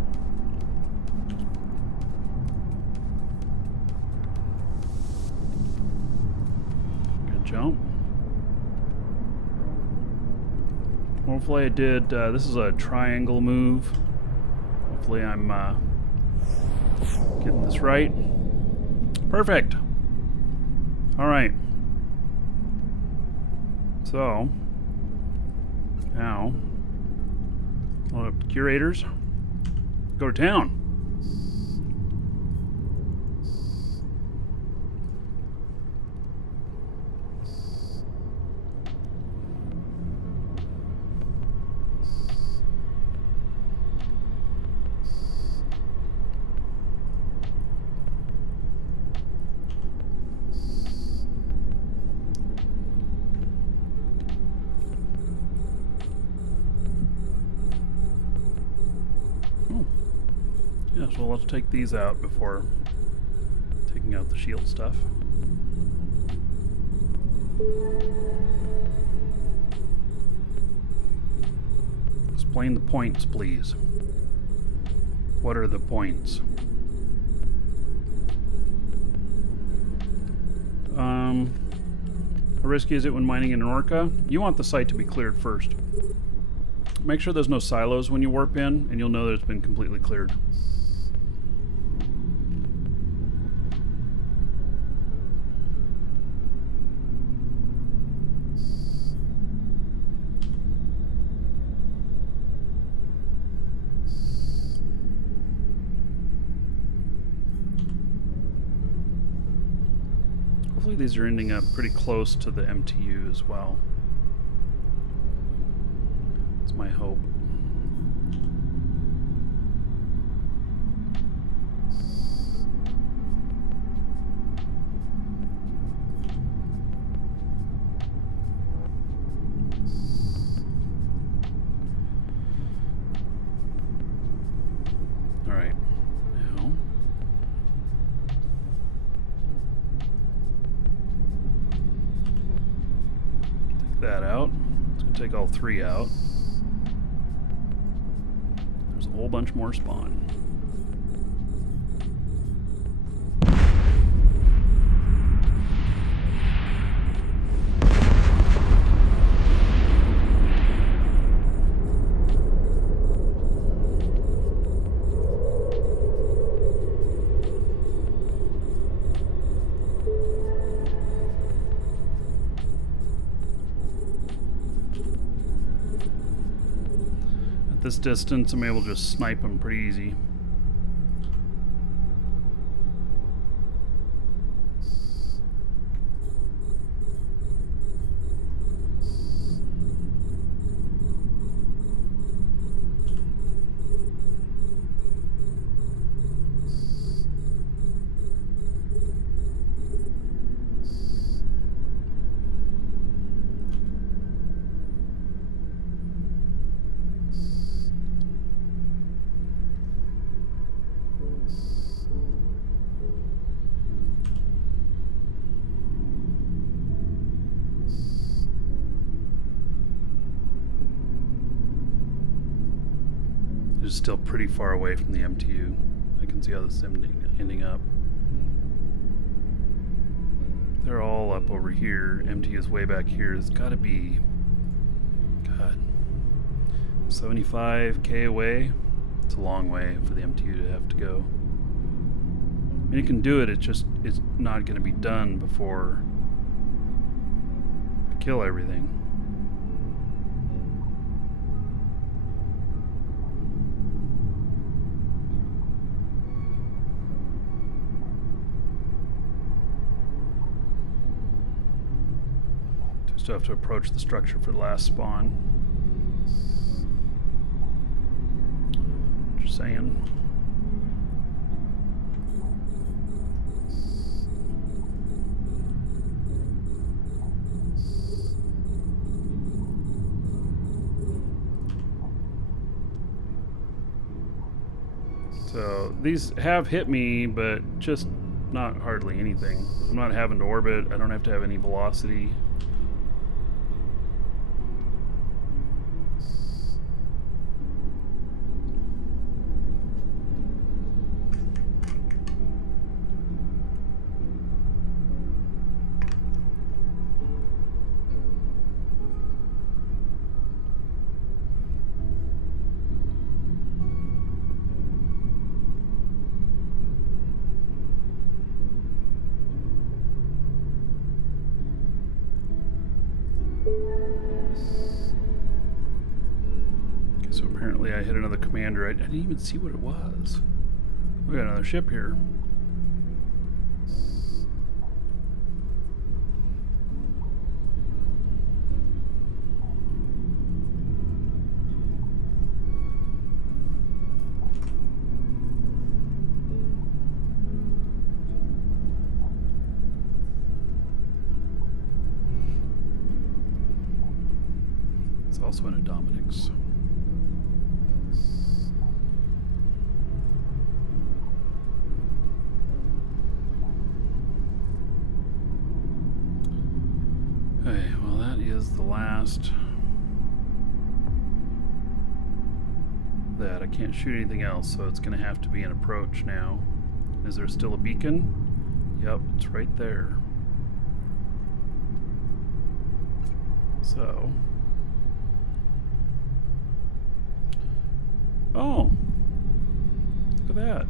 Good jump. Hopefully I did, this is a triangle move. Hopefully I'm getting this right. Perfect. All right. So now, load up the curators. Go to town. So let's take these out before taking out the shield stuff. Explain the points, please. What are the points? How risky is it when mining in an orca? You want the site to be cleared first. Make sure there's no silos when you warp in, and you'll know that it's been completely cleared. Hopefully these are ending up pretty close to the MTU as well. That's my hope. All right. Now, take that out. It's going to take all three out. There's a whole bunch more spawn. At this distance, I'm able to just snipe them pretty easy. It's still pretty far away from the MTU. I can see how this is ending up. They're all up over here. MTU is way back here. It's got to be, God, 75K away. It's a long way for the MTU to have to go. I mean, it can do it. It's not going to be done before I kill everything. Still have to approach the structure for the last spawn. Just saying. So these have hit me, but just not hardly anything. I'm not having to orbit. I don't have to have any velocity. So apparently I hit another commander. I didn't even see what it was. We got another ship here. It's also in a Dominic's. Okay, well that is the last. That I can't shoot anything else, so it's gonna have to be an approach now. Is there still a beacon? Yep, it's right there. So. Oh, look at that.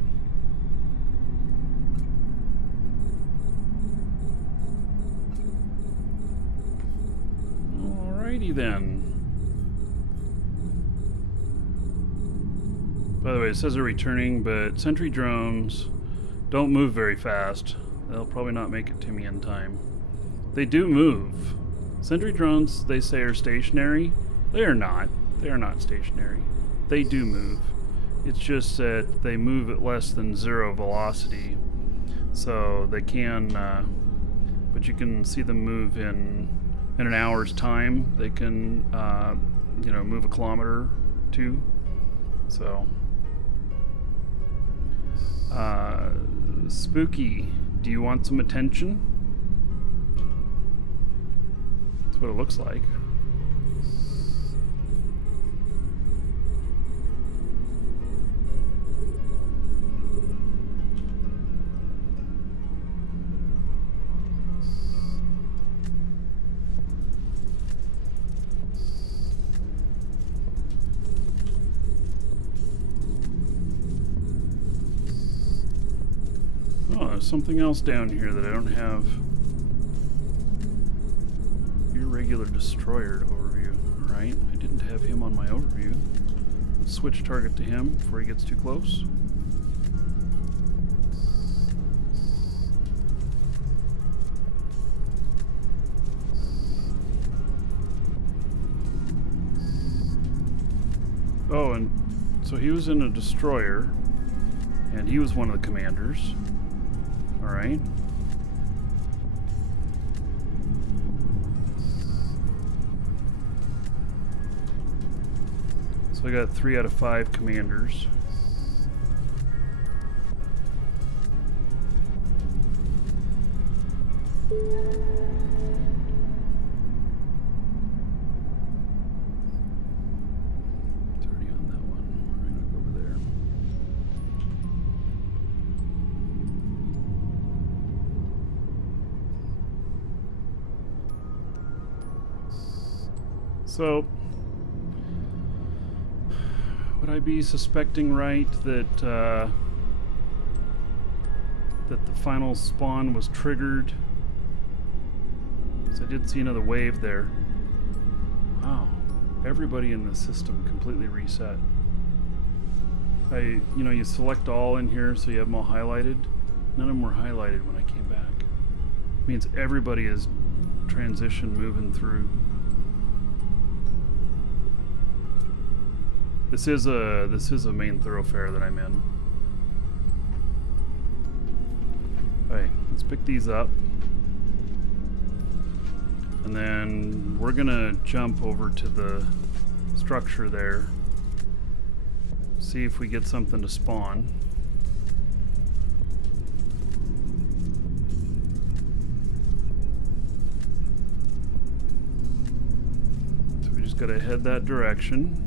Alrighty then. By the way, it says they're returning, but sentry drones don't move very fast. They'll probably not make it to me in time. They do move. Sentry drones, they say, are stationary. They are not. They are not stationary. They do move. It's just that they move at less than 0 velocity. So they can, but you can see them move in an hour's time. They can, you know, move a kilometer, 2. So, Spooky, do you want some attention? That's what it looks like. Oh, there's something else down here that I don't have. Irregular destroyer overview. Alright, I didn't have him on my overview. Let's switch target to him before he gets too close. Oh, and so he was in a destroyer, and he was one of the commanders. Alright. So I got 3 out of 5 commanders. It's already on that one. We're gonna go over there. So, would I be suspecting right that that the final spawn was triggered? Because I did see another wave there. Wow, everybody in the system completely reset. You know, you select all in here, so you have them all highlighted. None of them were highlighted when I came back. It means everybody is transition moving through. This is a main thoroughfare that I'm in. Alright, let's pick these up. And then we're gonna jump over to the structure there. See if we get something to spawn. So we just gotta head that direction.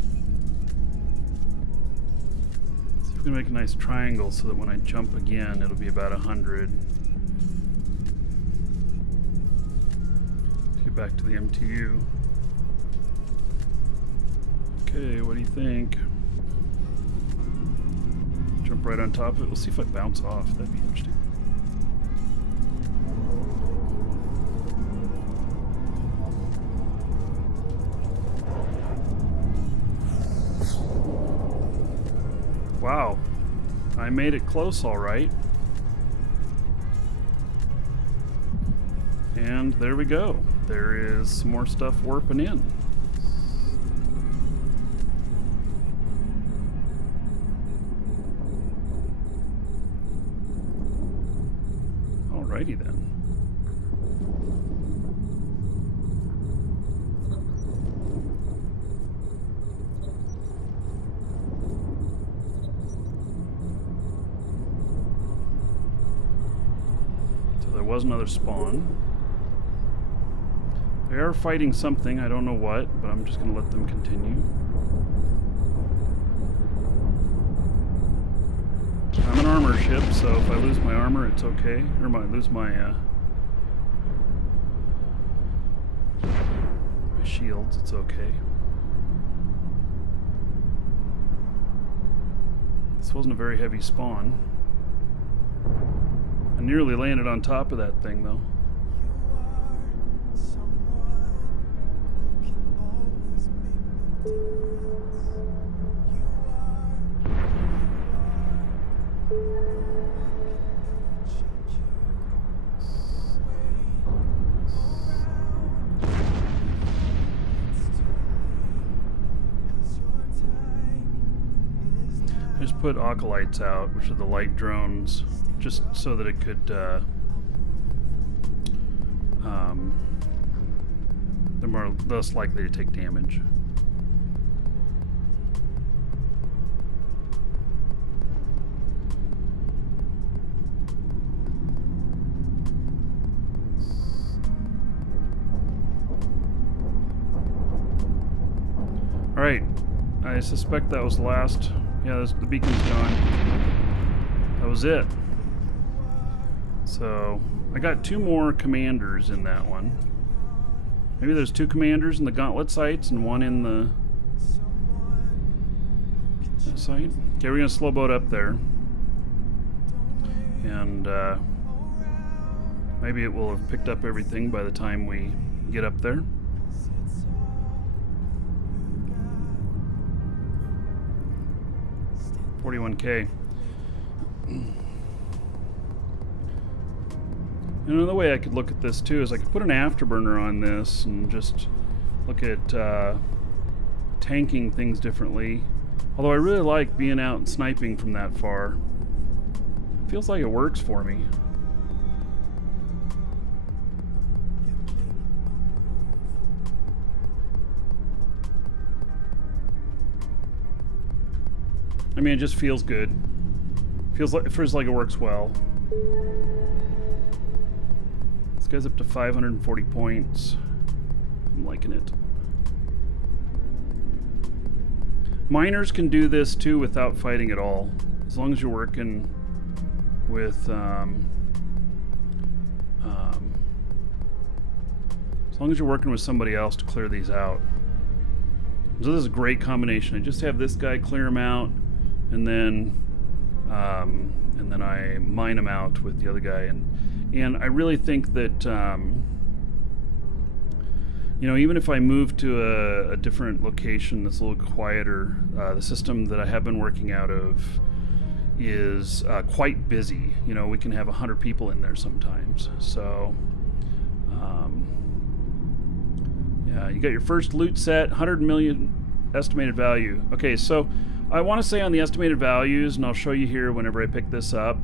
I'm gonna make a nice triangle so that when I jump again, it'll be about 100. Get back to the MTU. Okay, what do you think? Jump right on top of it. We'll see if I bounce off. That'd be interesting. Wow, I made it close all right. And there we go. There is some more stuff warping in. Alrighty then. Was another spawn. They are fighting something, I don't know what, but I'm just going to let them continue. I'm an armor ship, so if I lose my armor, it's okay. Or if I lose my shields, it's okay. This wasn't a very heavy spawn. I nearly landed on top of that thing, though. I just put acolytes out, which are the light drones, just so that it could, they're less likely to take damage. Alright, I suspect that was the last. Yeah, the beacon's gone. That was it. So, I got 2 more commanders in that one. Maybe there's 2 commanders in the gauntlet sites and 1 in the site. Okay, we're gonna slow boat up there. And maybe it will have picked up everything by the time we get up there. $41K. Another way I could look at this too is I could put an afterburner on this and just look at tanking things differently. Although I really like being out and sniping from that far. It feels like it works for me. I mean, it just feels good. Feels like it works well. This guy's up to 540 points. I'm liking it. Miners can do this too without fighting at all, as long as you're working with as long as you're working with somebody else to clear these out. So this is a great combination. I just have this guy clear them out, and then I mine them out with the other guy, and I really think that you know, even if I move to a different location that's a little quieter, the system that I have been working out of is quite busy. You know, we can have 100 people in there sometimes. So yeah, you got your first loot set, 100 million estimated value. Okay, so I want to say on the estimated values, and I'll show you here whenever I pick this up,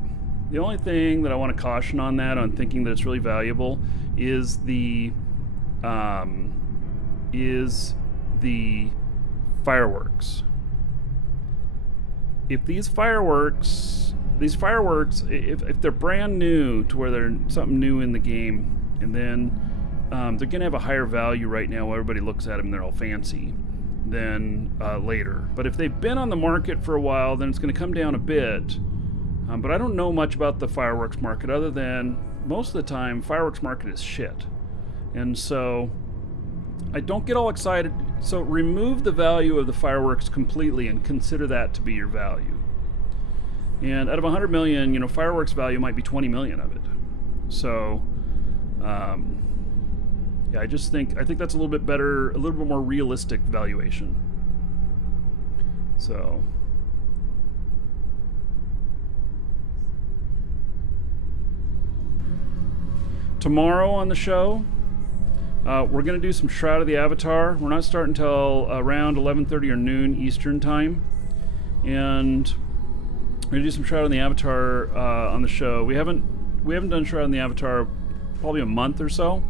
the only thing that I want to caution on that, on thinking that it's really valuable, is the fireworks. If these fireworks, if they're brand new to where they're something new in the game, and then they're gonna have a higher value right now. Everybody looks at them, they're all fancy, than later. But if they've been on the market for a while, then it's gonna come down a bit. But I don't know much about the fireworks market other than most of the time fireworks market is shit. And so I don't get all excited. So remove the value of the fireworks completely and consider that to be your value. And out of 100 million, you know, fireworks value might be 20 million of it. So yeah, I think that's a little bit better, a little bit more realistic valuation. So tomorrow on the show, we're going to do some Shroud of the Avatar. We're not starting until around 11:30 or noon Eastern time. And we're going to do some Shroud of the Avatar on the show. We haven't done Shroud of the Avatar probably a month or so.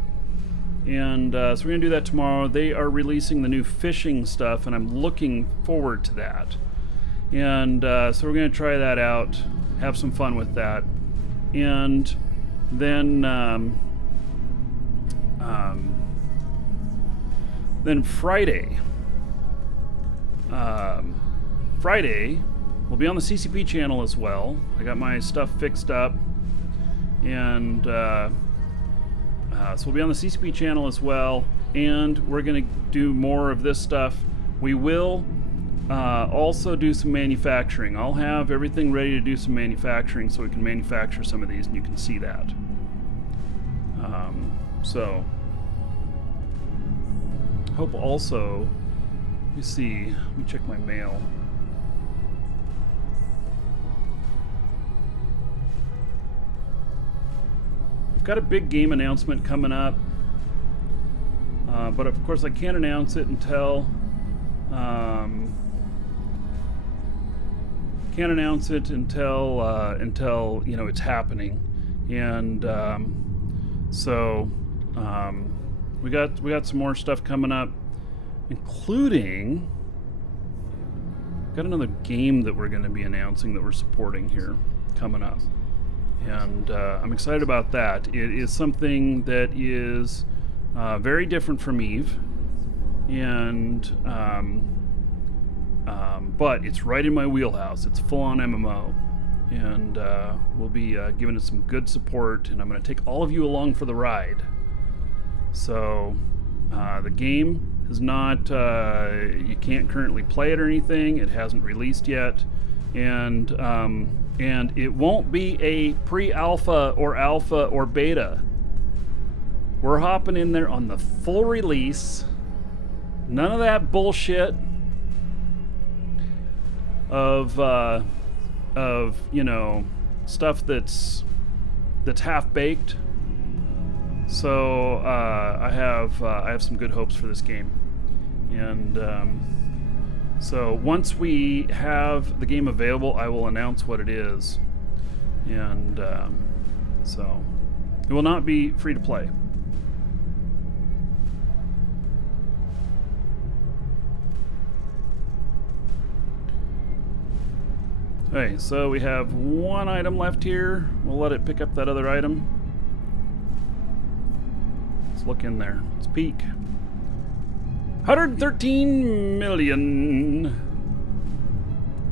And so we're going to do that tomorrow. They are releasing the new fishing stuff, and I'm looking forward to that. And so we're going to try that out, have some fun with that. And then Then Friday. Friday will be on the CCP channel as well. I got my stuff fixed up, and so we'll be on the CCP channel as well. And we're gonna do more of this stuff. We will also do some manufacturing. I'll have everything ready to do some manufacturing so we can manufacture some of these, and you can see that. So hope also, let me see, let me check my mail. I've got a big game announcement coming up, but of course I can't announce it until until you know it's happening. And so we got some more stuff coming up, including got another game that we're going to be announcing that we're supporting here coming up, and I'm excited about that. It is something that is very different from Eve, and but it's right in my wheelhouse. It's full-on MMO, and we'll be giving it some good support, and I'm going to take all of you along for the ride. So the game is not, you can't currently play it or anything. It hasn't released yet, and it won't be a pre-alpha or beta. We're hopping in there on the full release. None of that bullshit of you know, stuff that's half baked. So I have some good hopes for this game, and so once we have the game available, I will announce what it is, and so it will not be free to play. Okay, so we have one item left here. We'll let it pick up that other item. Let's look in there. Let's peek. 113 million.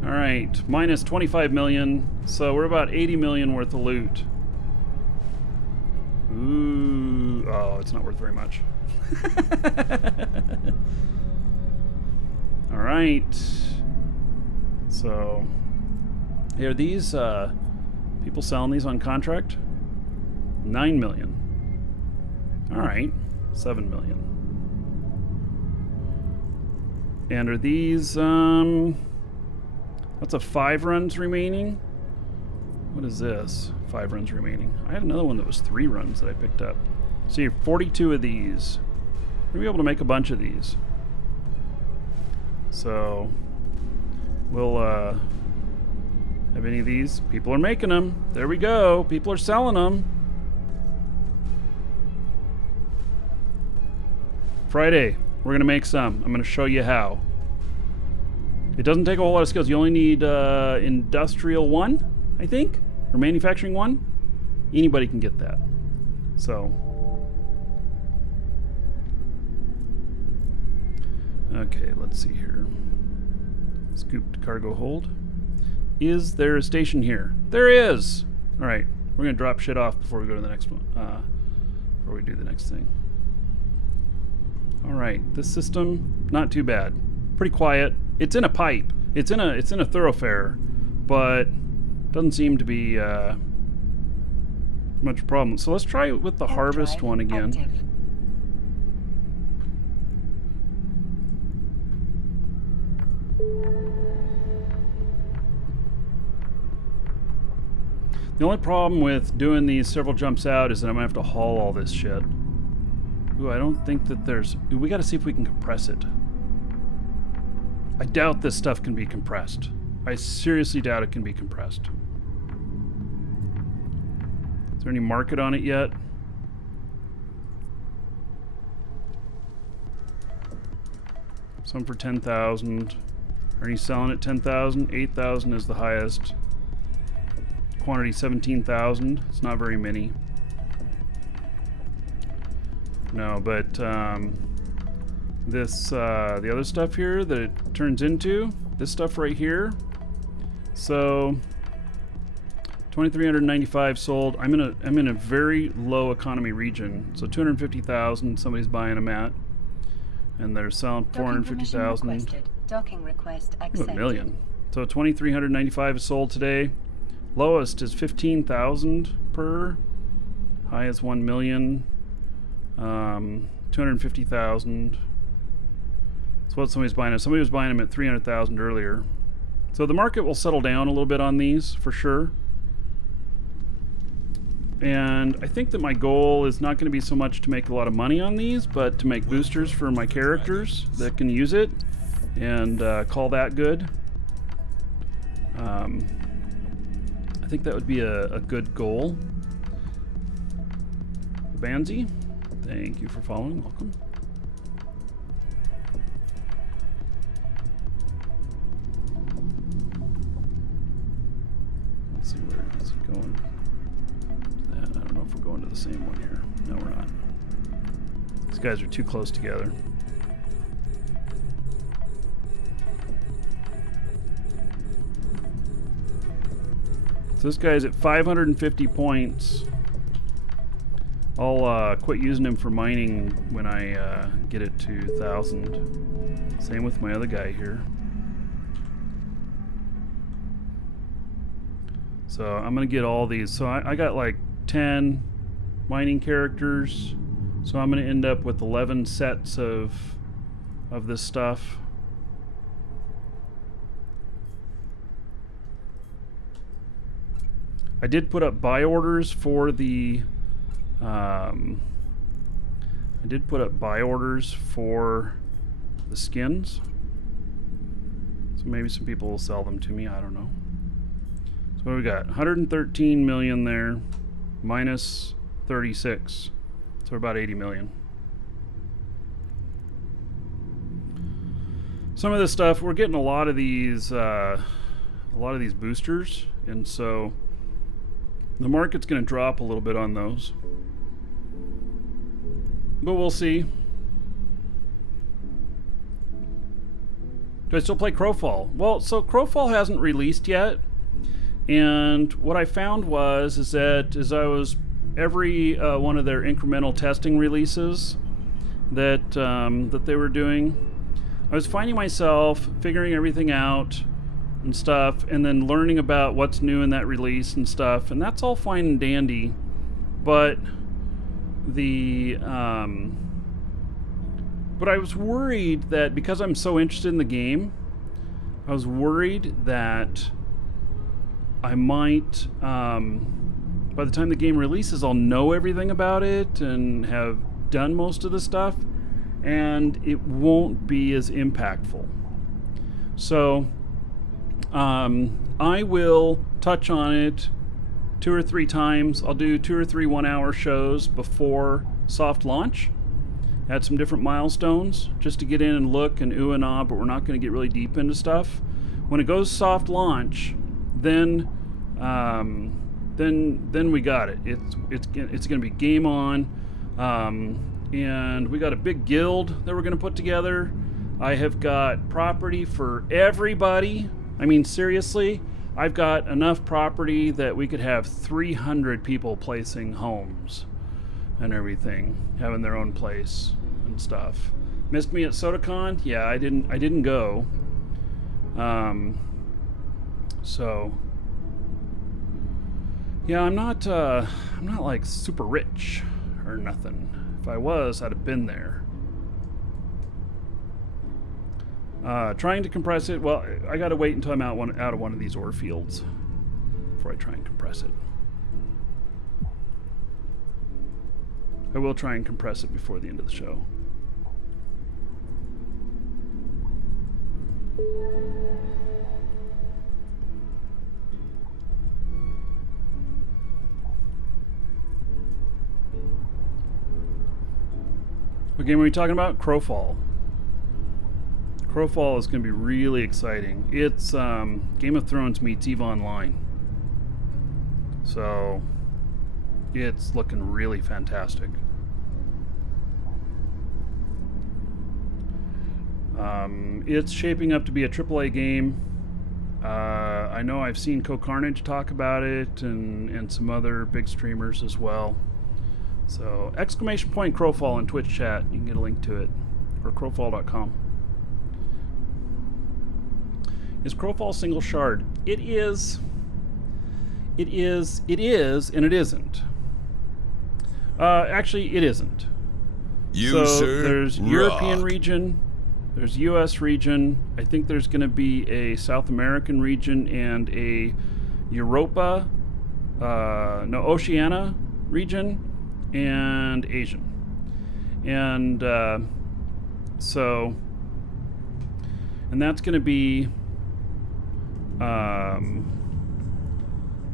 All right, minus 25 million. So we're about 80 million worth of loot. Ooh, oh, it's not worth very much. All right. So, are these people selling these on contract? 9 million. All right, 7 million. And are these, that's a 5 runs remaining? What is this? 5 runs remaining. I had another one that was 3 runs that I picked up. See, 42 of these. We'll be able to make a bunch of these. So, we'll, have any of these? People are making them. There we go. People are selling them. Friday, we're going to make some. I'm going to show you how. It doesn't take a whole lot of skills. You only need Industrial 1, I think, or Manufacturing 1. Anybody can get that. So, okay, let's see here. Scooped cargo hold. Is there a station here? There is! Alright, we're going to drop shit off before we go to the next one. Before we do the next thing. Alright, this system, not too bad. Pretty quiet. It's in a pipe. It's in a thoroughfare, but doesn't seem to be much problem. So let's try it with the harvest one again. Active. The only problem with doing these several jumps out is that I'm gonna have to haul all this shit. Ooh, I don't think that there's... Ooh, we gotta see if we can compress it. I doubt this stuff can be compressed. I seriously doubt it can be compressed. Is there any market on it yet? Some for 10,000. Are you selling at 10,000? 8,000 is the highest. Quantity 17,000. It's not very many. No, but this the other stuff here that it turns into. This stuff right here. So 2,395 sold. I'm in a very low economy region. So 250,000 somebody's buying them at, and they're selling Docking permission 450,000. requested. Docking request Ooh, accepted. a million. So 2,395 is sold today. Lowest is 15,000 per. High is 1 million. 250,000. That's what somebody's buying them. Somebody was buying them at 300,000 earlier. So the market will settle down a little bit on these for sure. And I think that my goal is not going to be so much to make a lot of money on these, but to make boosters for my characters that can use it and call that good. I think that would be a good goal. Banzi, thank you for following. Welcome. Let's see, where is he going? I don't know if we're going to the same one here. No, we're not. These guys are too close together. So this guy's at 550 points. I'll quit using him for mining when I get it to 1,000. Same with my other guy here. So I'm gonna get all these. So I got like 10 mining characters. So I'm gonna end up with 11 sets of this stuff. I did put up buy orders for the skins. So maybe some people will sell them to me, I don't know. So what do we got? 113 million there, minus 36. So we're about 80 million. Some of this stuff, we're getting a lot of these boosters, and so the market's going to drop a little bit on those. But we'll see. Do I still play Crowfall? Well, so Crowfall hasn't released yet. And what I found is that as I was every one of their incremental testing releases that they were doing, I was finding myself figuring everything out and stuff, and then learning about what's new in that release and stuff, and that's all fine and dandy, but but I was worried that because I'm so interested in the game, I was worried that I might, by the time the game releases, I'll know everything about it and have done most of the stuff, and it won't be as impactful. So I will touch on it 2 or 3 times. I'll do 2 or 3 1-hour shows before soft launch at some different milestones, just to get in and look and ooh and ah, but we're not going to get really deep into stuff. When it goes soft launch, then we got it. It's going to be game on, and we got a big guild that we're going to put together. I have got property for everybody. I mean, seriously, I've got enough property that we could have 300 people placing homes and everything, having their own place and stuff. Missed me at SodaCon? Yeah, I didn't go. So yeah, I'm not like super rich or nothing. If I was, I'd have been there. Trying to compress it. Well, I gotta wait until I'm out of one of these ore fields before I try and compress it. I will try and compress it before the end of the show. What game are we talking about? Crowfall. Crowfall is going to be really exciting. It's Game of Thrones meets EVE Online. So it's looking really fantastic. It's shaping up to be a AAA game. I know I've seen Co-Carnage talk about it and some other big streamers as well. So, exclamation point Crowfall in Twitch chat. You can get a link to it. Or crowfall.com. Is Crowfall single shard? It is. It is, and it isn't. Actually, it isn't. There's European region, there's US region, I think there's going to be a South American region and a Oceania region and Asian. And and that's going to be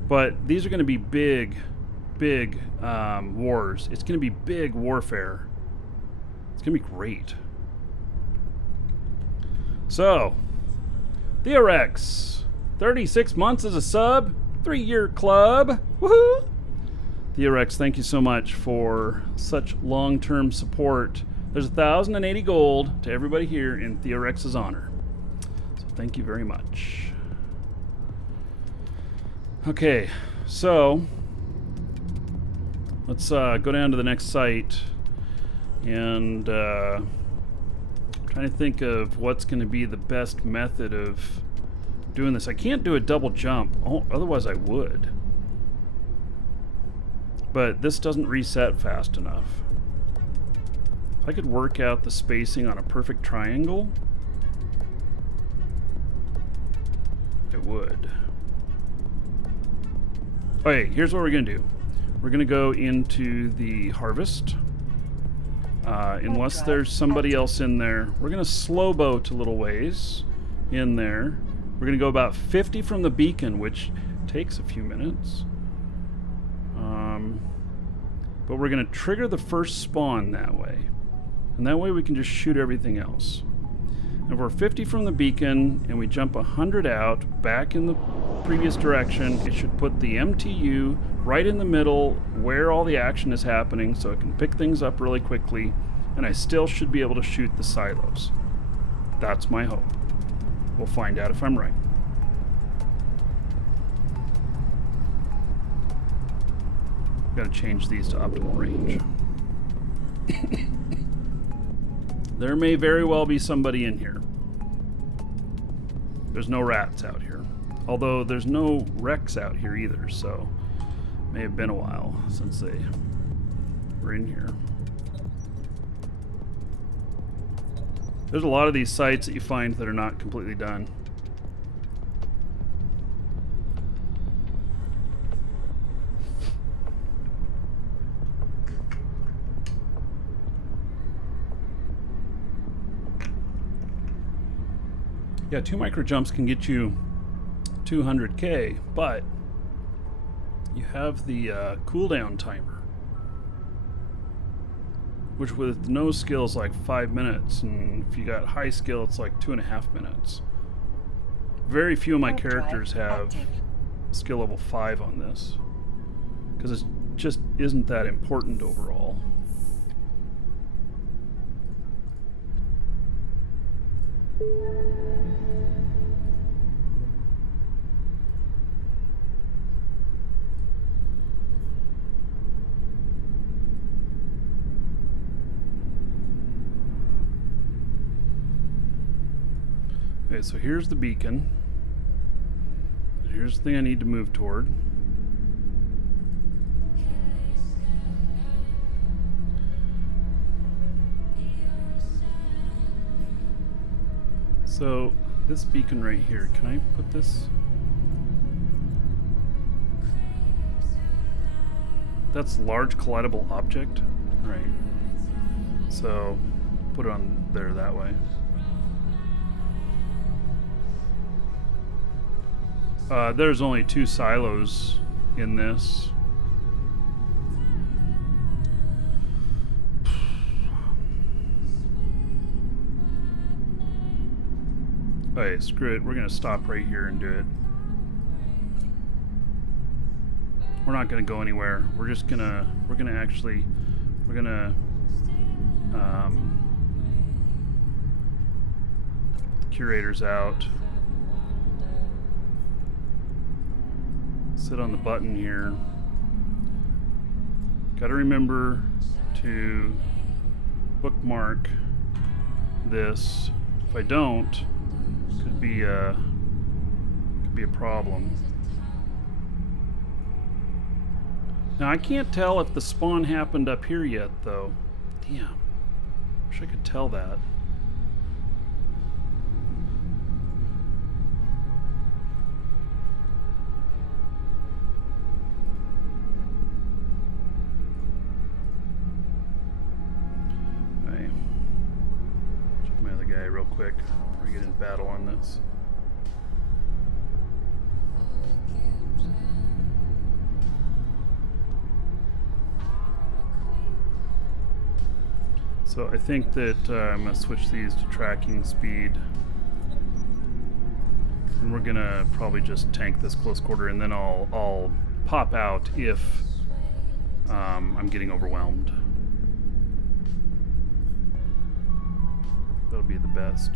but these are going to be big wars. It's going to be big warfare. It's going to be great. So, Theorex, 36 months as a sub, 3-year club. Woohoo! Theorex, thank you so much for such long-term support. There's 1,080 gold to everybody here in Theorex's honor. So thank you very much. Okay, so let's go down to the next site and trying to think of what's going to be the best method of doing this. I can't do a double jump, otherwise I would. But this doesn't reset fast enough. If I could work out the spacing on a perfect triangle, I would. Okay, here's what we're going to do. We're going to go into the harvest. Unless there's somebody else in there, we're going to slow boat a little ways in there. We're going to go about 50 from the beacon, which takes a few minutes. But we're going to trigger the first spawn that way. And that way we can just shoot everything else. And if we're 50 from the beacon and we jump 100 out, back in the previous direction, it should put the MTU right in the middle where all the action is happening so it can pick things up really quickly, and I still should be able to shoot the silos. That's my hope. We'll find out if I'm right. Got to change these to optimal range. There may very well be somebody in here. There's no rats out here. Although there's no wrecks out here either, so may have been a while since they were in here. There's a lot of these sites that you find that are not completely done. Yeah, 2 micro jumps can get you 200k, but you have the cooldown timer, which with no skill is like 5 minutes, and if you got high skill it's like 2.5 minutes. Very few of my characters have skill level 5 on this, because it just isn't that important overall. Okay, so here's the beacon. Here's the thing I need to move toward. So this beacon right here, can I put this? That's large collidable object, right? So put it on there that way. There's only 2 silos in this. Okay, screw it. We're gonna stop right here and do it. We're not gonna go anywhere. We're gonna curators out. Sit on the button here. Gotta remember to bookmark this. If I don't, could be a problem. Now I can't tell if the spawn happened up here yet, though. Damn. Wish I could tell that. Okay. Check my other guy real quick before we get in battle on this. So I think that I'm going to switch these to tracking speed. And we're going to probably just tank this close quarter, and then I'll pop out if I'm getting overwhelmed. That'll be the best.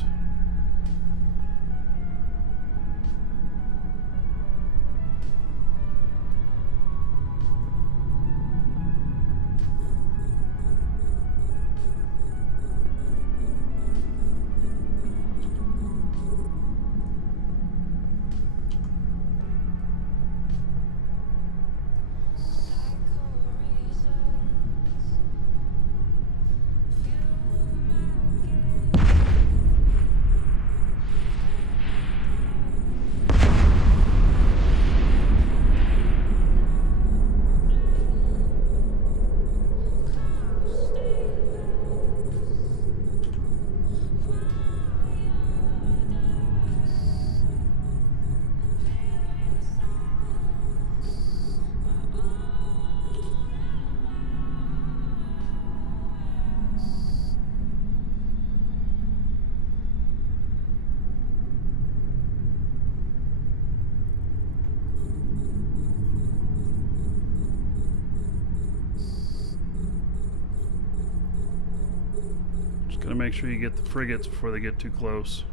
Gotta make sure you get the frigates before they get too close.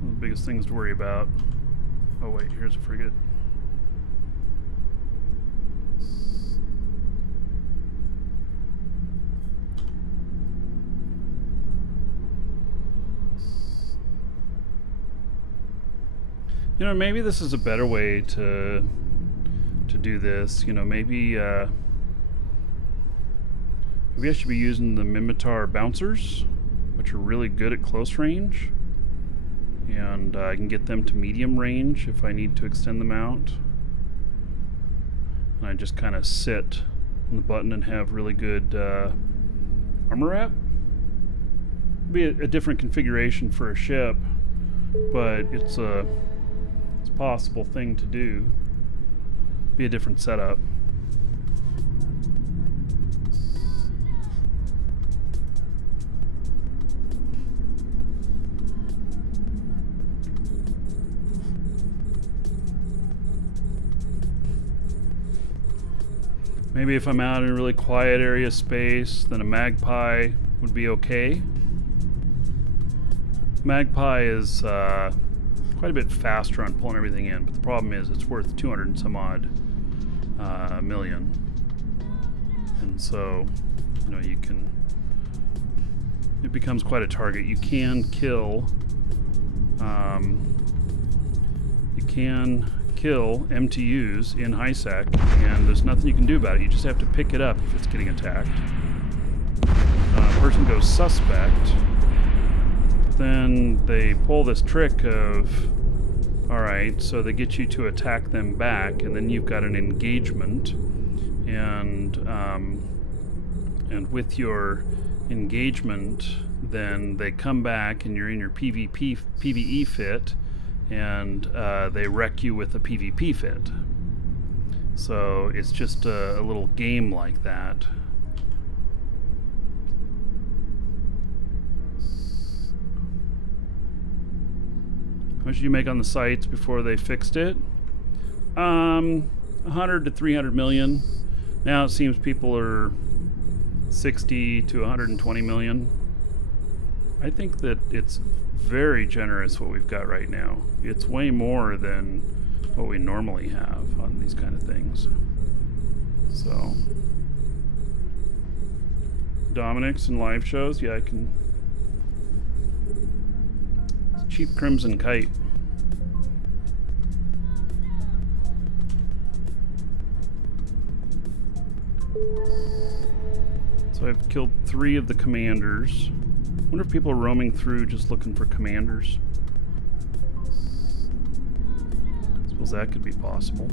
One of the biggest things to worry about. Oh wait, here's a frigate. You know, maybe this is a better way to do this. You know, maybe maybe I should be using the Mimitar bouncers, which are really good at close range, and I can get them to medium range if I need to extend them out. And I just kind of sit on the button and have really good armor wrap. It'd be a different configuration for a ship, but it's a possible thing to do. Be a different setup. Maybe if I'm out in a really quiet area of space, then a Magpie would be okay. Magpie is quite a bit faster on pulling everything in, but the problem is it's worth 200 and some odd million. And so, you know, it becomes quite a target. You can kill MTUs in high sec, and there's nothing you can do about it. You just have to pick it up if it's getting attacked. Person goes suspect, then they pull this trick of, alright, so they get you to attack them back, and then you've got an engagement, and with your engagement, then they come back and you're in your PvE fit, and they wreck you with a PvP fit. So it's just a little game like that. How much did you make on the sites before they fixed it? 100 to 300 million. Now it seems people are 60 to 120 million. I think that it's very generous what we've got right now. It's way more than what we normally have on these kind of things. So, Dominic's and live shows, yeah, I can. It's cheap Crimson Kite. So I've killed 3 of the commanders. I wonder if people are roaming through just looking for commanders. I suppose that could be possible.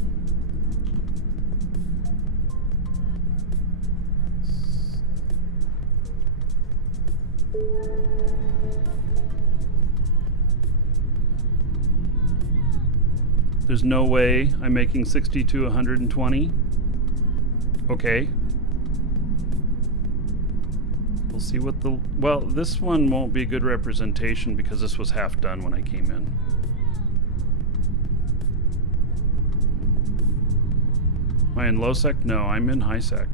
There's no way I'm making 60 to 120. Okay. We'll see what the... Well, this one won't be a good representation because this was half done when I came in. Am I in low sec? No, I'm in high sec.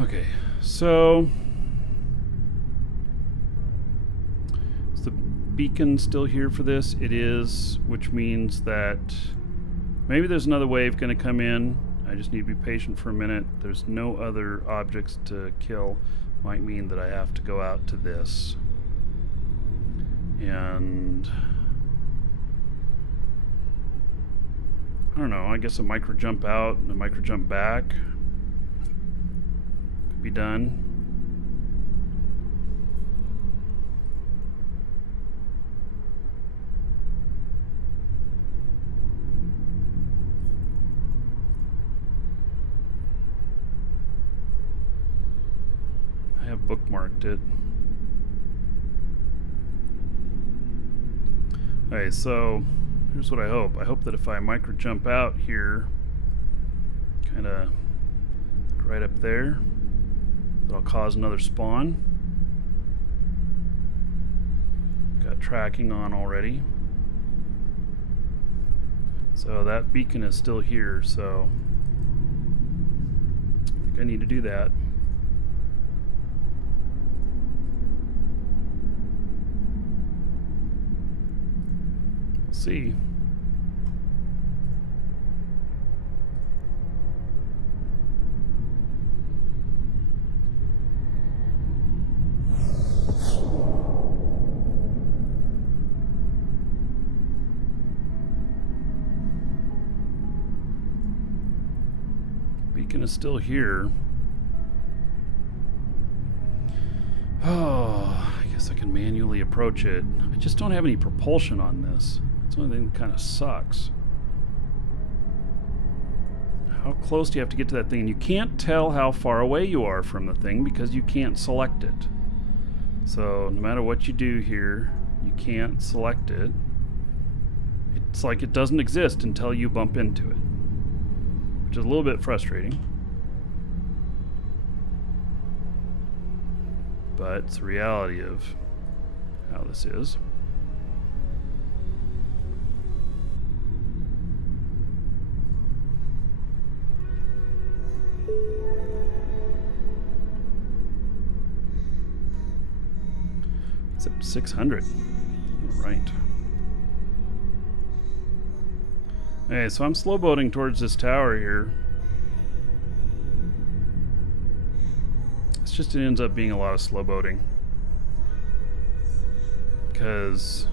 Okay, so... Is the beacon still here for this? It is, which means that maybe there's another wave going to come in. I just need to be patient for a minute. There's no other objects to kill. Might mean that I have to go out to this. And... I don't know, I guess a micro jump out and a micro jump back could be done. I have bookmarked it. Okay, so here's what I hope. I hope that if I micro jump out here, kind of right up there, that'll cause another spawn. Got tracking on already. So that beacon is still here, so I think I need to do that. We'll see. Beacon is still here. Oh, I guess I can manually approach it. I just don't have any propulsion on this. That's the only thing that kind of sucks. How close do you have to get to that thing? And you can't tell how far away you are from the thing because you can't select it. So no matter what you do here, you can't select it. It's like it doesn't exist until you bump into it, which is a little bit frustrating. But it's the reality of how this is. It's at 600. All right. Okay, so I'm slow boating towards this tower here. It's just it ends up being a lot of slow boating. Because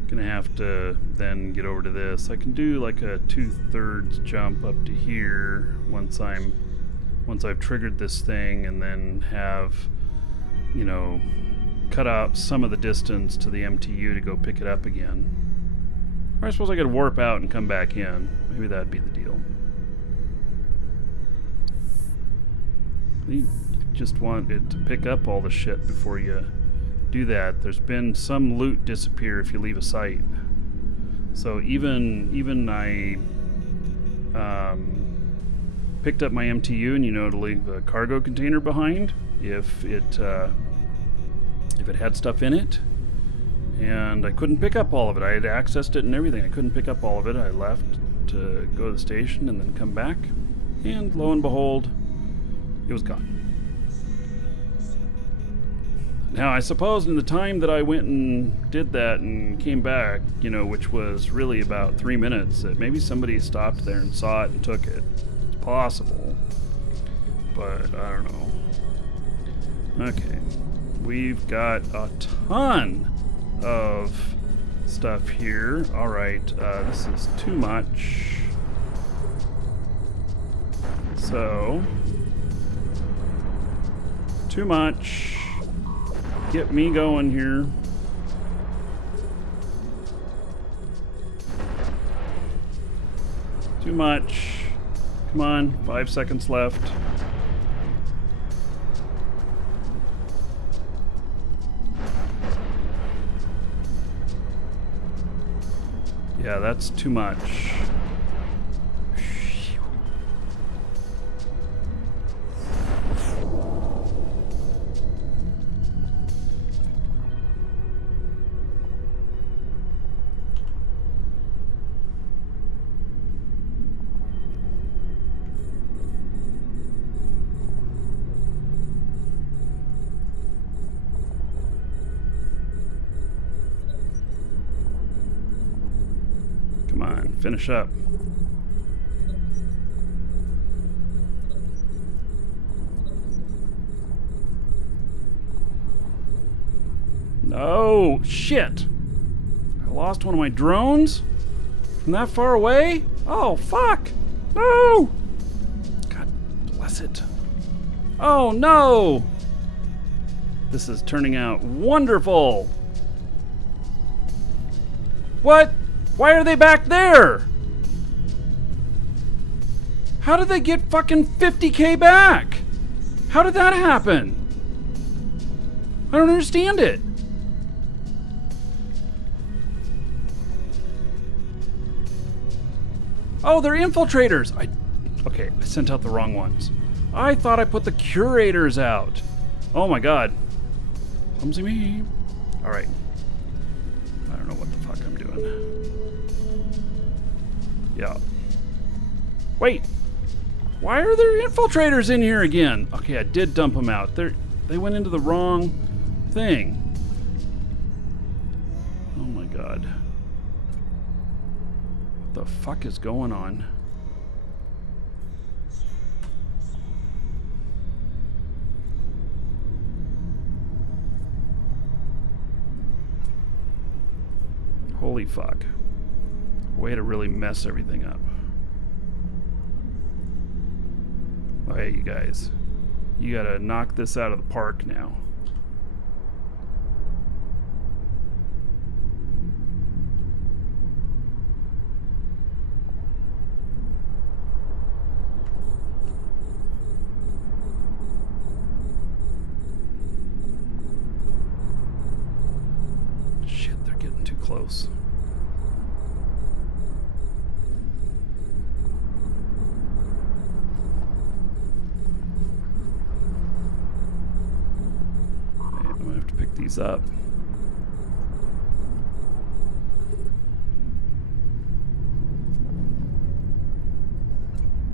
I'm gonna have to then get over to this. I can do like a 2/3 jump up to here once I've triggered this thing, and then have, you know, cut out some of the distance to the MTU to go pick it up again. Or I suppose I could warp out and come back in. Maybe that'd be the deal. You just want it to pick up all the shit before you do that. There's been some loot disappear if you leave a site. So even I picked up my MTU, and you know to leave a cargo container behind if it had stuff in it, And I couldn't pick up all of it. I had accessed it and everything. I couldn't pick up all of it. I left to go to the station and then come back. And lo and behold, it was gone. Now, I suppose in the time that I went and did that and came back, which was really about 3 minutes, that maybe somebody stopped there and saw it and took it. It's possible. But I don't know. Okay. We've got a ton of stuff here. Alright, this is too much. So, too much. Get me going here. Too much. Come on, 5 seconds left. Yeah, that's too much. Come on, finish up. No, shit. I lost one of my drones from that far away? Oh, fuck. No. God bless it. Oh, no. This is turning out wonderful. What? Why are they back there? How did they get fucking 50K back? How did that happen? I don't understand it. Oh, they're infiltrators. Okay, I sent out the wrong ones. I thought I put the curators out. Oh my god. Clumsy me. Alright. I don't know what the fuck I'm doing. Yeah. Wait. Why are there infiltrators in here again? Okay, I did dump them out. They went into the wrong thing. Oh my god. What the fuck is going on? Holy fuck. Way to really mess everything up. Okay, you guys. You gotta knock this out of the park now. Shit, they're getting too close. These up.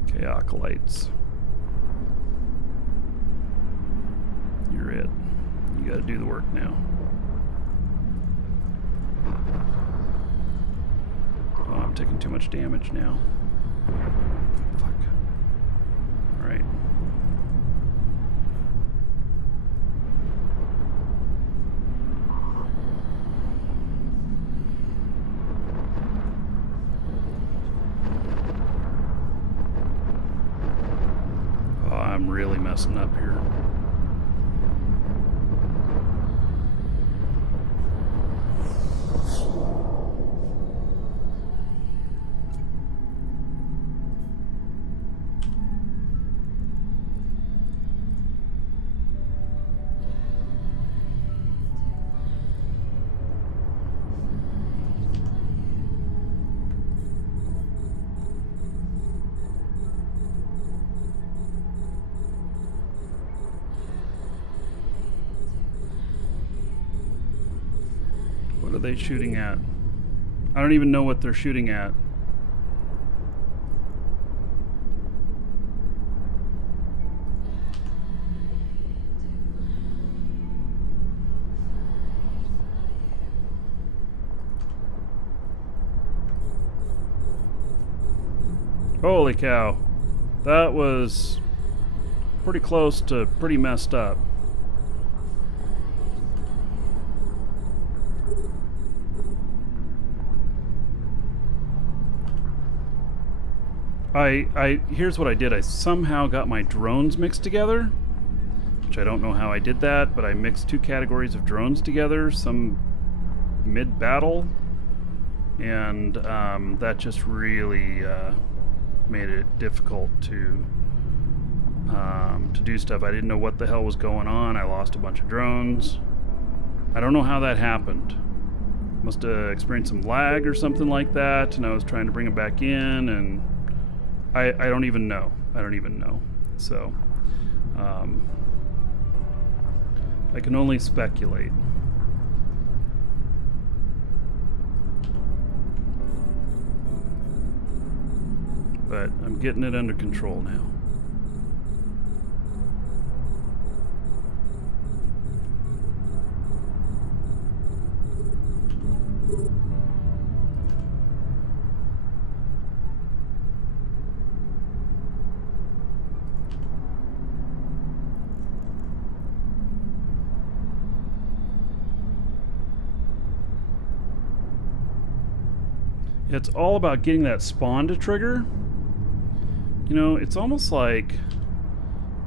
Okay, acolytes. You're it. You gotta do the work now. Oh, I'm taking too much damage now. Fuck. Alright. I'm really messing up here. are they shooting at? I don't even know what they're shooting at. Holy cow. That was pretty close to pretty messed up. Here's what I did. I somehow got my drones mixed together, which I don't know how I did that, but I mixed two categories of drones together, some mid-battle, and that just really made it difficult to do stuff. I didn't know what the hell was going on. I lost a bunch of drones. I don't know how that happened. Must have experienced some lag or something like that, and I was trying to bring it back in, and I don't even know. I don't even know. So I can only speculate. But I'm getting it under control now. It's all about getting that spawn to trigger. You know, it's almost like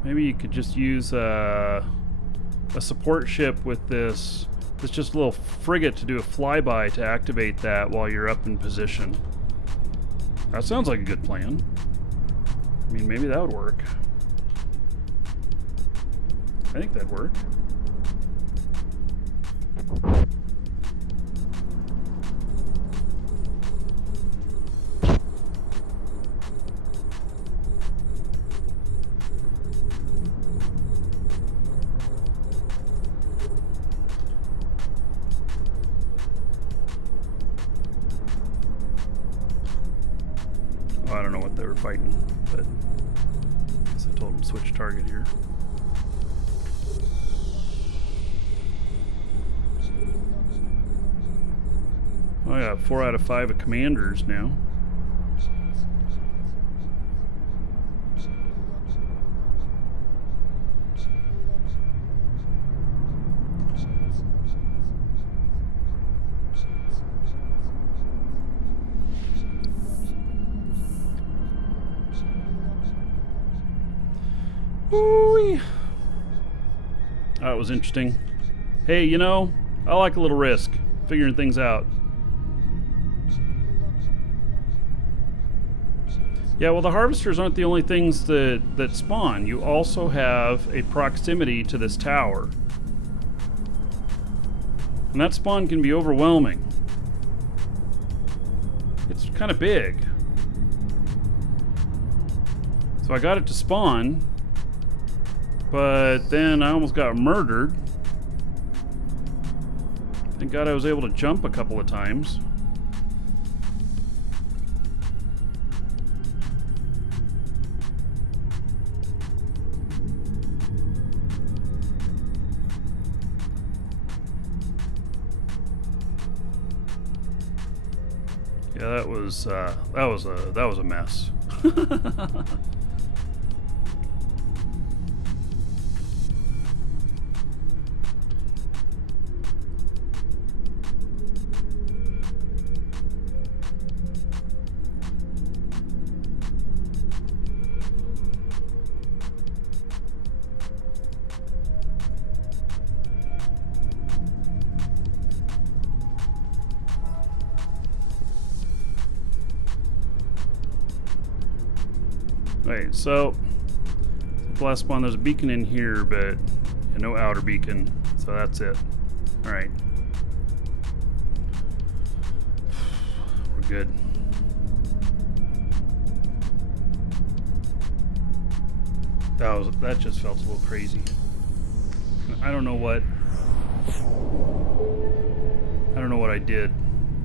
maybe you could just use a support ship with this just little frigate to do a flyby to activate that while you're up in position. That sounds like a good plan. I mean, maybe that would work. I think that'd work. Oh, I don't know what they were fighting, but I guess I told them to switch target here. Oh, I got 4 out of 5 of commanders now. Woo-wee. That was interesting. Hey, you know, I like a little risk, figuring things out. Yeah, well, the harvesters aren't the only things that spawn. You also have a proximity to this tower. And that spawn can be overwhelming. It's kind of big. So I got it to spawn, but then I almost got murdered. Thank God I was able to jump a couple of times. Yeah, that was a mess. Right, so the last spawn, there's a beacon in here, but no outer beacon, so that's it. All right, we're good. That just felt a little crazy. I don't know what what I did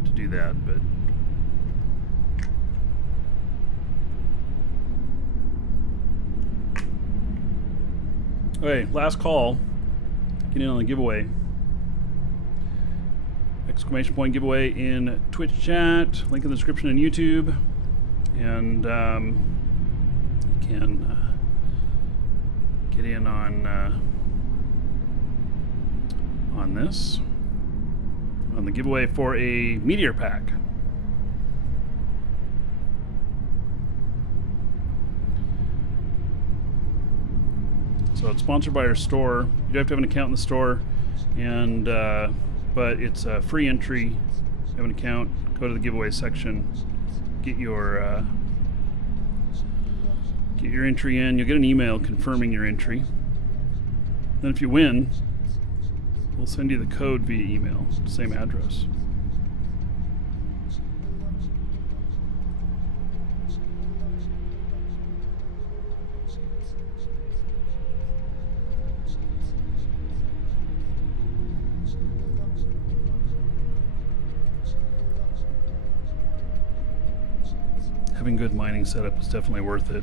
to do that, but okay, last call. Get in on the giveaway. Exclamation point giveaway in Twitch chat. Link in the description on YouTube. And you can get in on this. On the giveaway for a Meteor Pack. So it's sponsored by our store. You do have to have an account in the store, and but it's a free entry. Have an account. Go to the giveaway section. Get your entry in. You'll get an email confirming your entry. Then if you win, we'll send you the code via email. Same address. Having good mining setup is definitely worth it.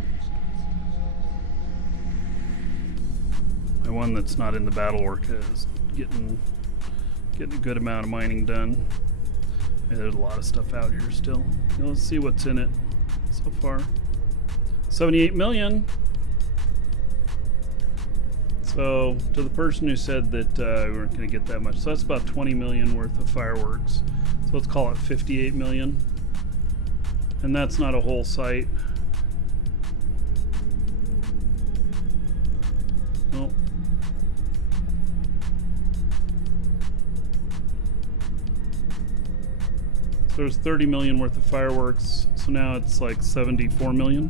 My one that's not in the battle orca is getting a good amount of mining done. Yeah, there's a lot of stuff out here still. Now let's see what's in it so far. 78 million. So to the person who said that we weren't going to get that much, so that's about 20 million worth of fireworks. So let's call it 58 million. And that's not a whole site. Well, so there's 30 million worth of fireworks. So now it's like 74 million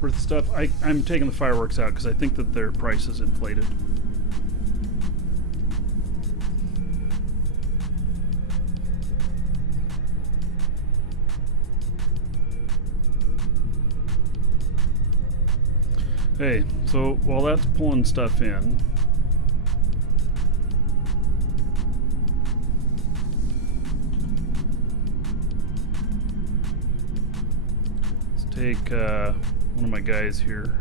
worth of stuff. I'm taking the fireworks out because I think that their price is inflated. Okay, so while that's pulling stuff in, let's take one of my guys here.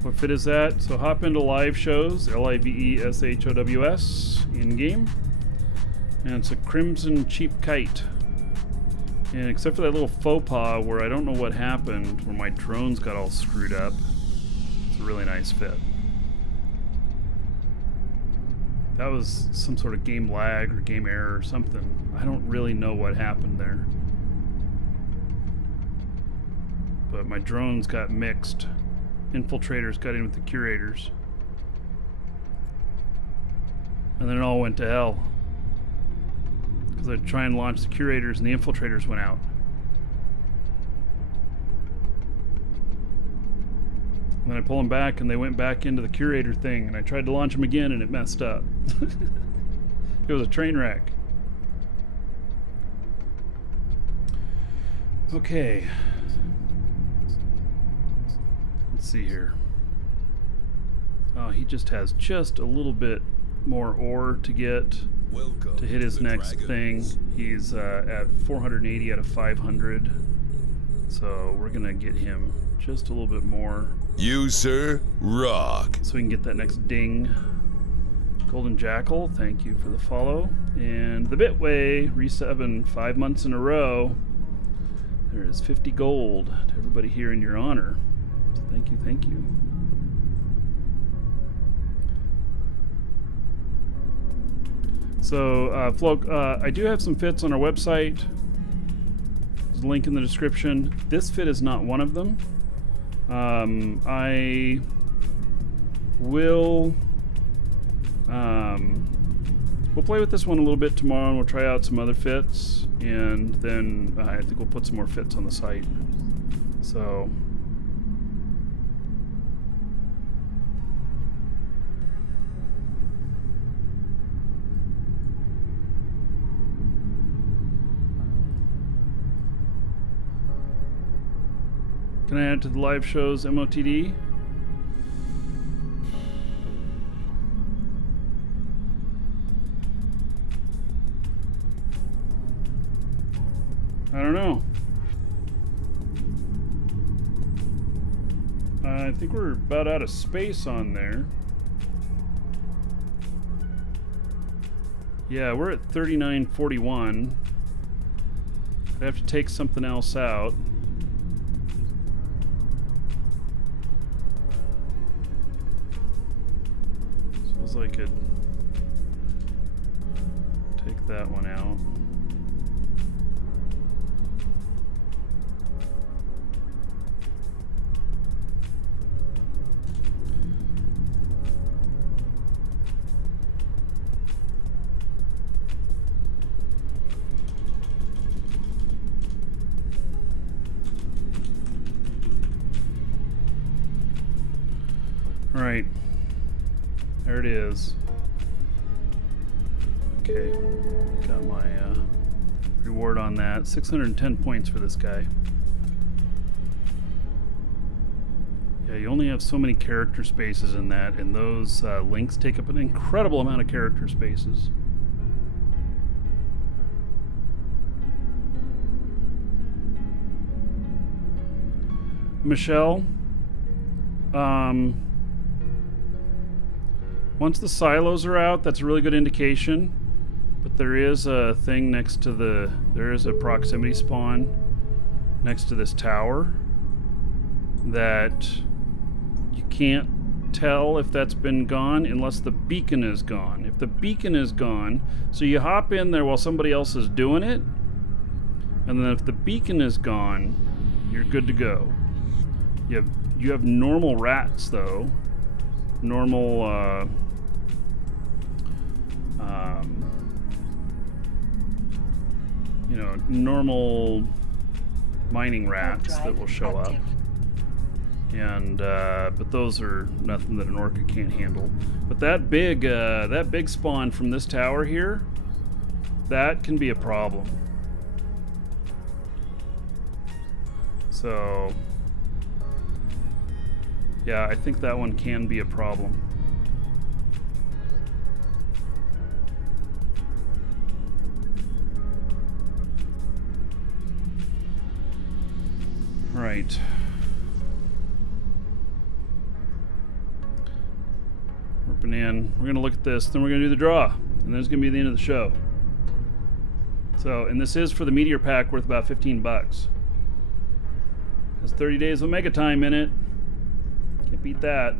What fit is that? So hop into live shows, LIVESHOWS, in game, and it's a Crimson Cheap Kite. And except for that little faux pas where I don't know what happened, where my drones got all screwed up, it's a really nice fit. That was some sort of game lag or game error or something. I don't really know what happened there. But my drones got mixed. Infiltrators got in with the curators. And then it all went to hell. Because I'd try and launch the curators and the infiltrators went out. And then I pull them back and they went back into the curator thing, and I tried to launch them again and it messed up. It was a train wreck. Okay. Let's see here. Oh, he just has just a little bit more ore to get to hit his next thing. He's at 480 out of 500. So we're going to get him just a little bit more. You, sir, rock. So we can get that next ding. Golden Jackal, thank you for the follow. And the Bitway, resubbing 5 months in a row. There is 50 gold to everybody here in your honor. So thank you, thank you. So, Floke, I do have some fits on our website. There's a link in the description. This fit is not one of them. I will... we'll play with this one a little bit tomorrow, and we'll try out some other fits, and then I think we'll put some more fits on the site. So... Can I add to the live shows MOTD? I don't know. I think we're about out of space on there. Yeah, we're at 3941. I'd have to take something else out. Suppose I could take that one out. Right. There it is. Okay. Got my reward on that. 610 points for this guy. Yeah, you only have so many character spaces in that, and those links take up an incredible amount of character spaces. Michelle, once the silos are out, that's a really good indication. But there is a thing next to there is a proximity spawn next to this tower that you can't tell if that's been gone unless the beacon is gone. If the beacon is gone, so you hop in there while somebody else is doing it, and then if the beacon is gone, you're good to go. You have normal rats though. Normal normal mining rats that will show up. And but those are nothing that an orca can't handle. But that big spawn from this tower here, that can be a problem. So yeah, I think that one can be a problem. Right. Warping in. We're going to look at this, then we're going to do the draw. And then it's going to be the end of the show. So, and this is for the Meteor Pack worth about 15 bucks. Has 30 days of Omega Time in it. Can't beat that.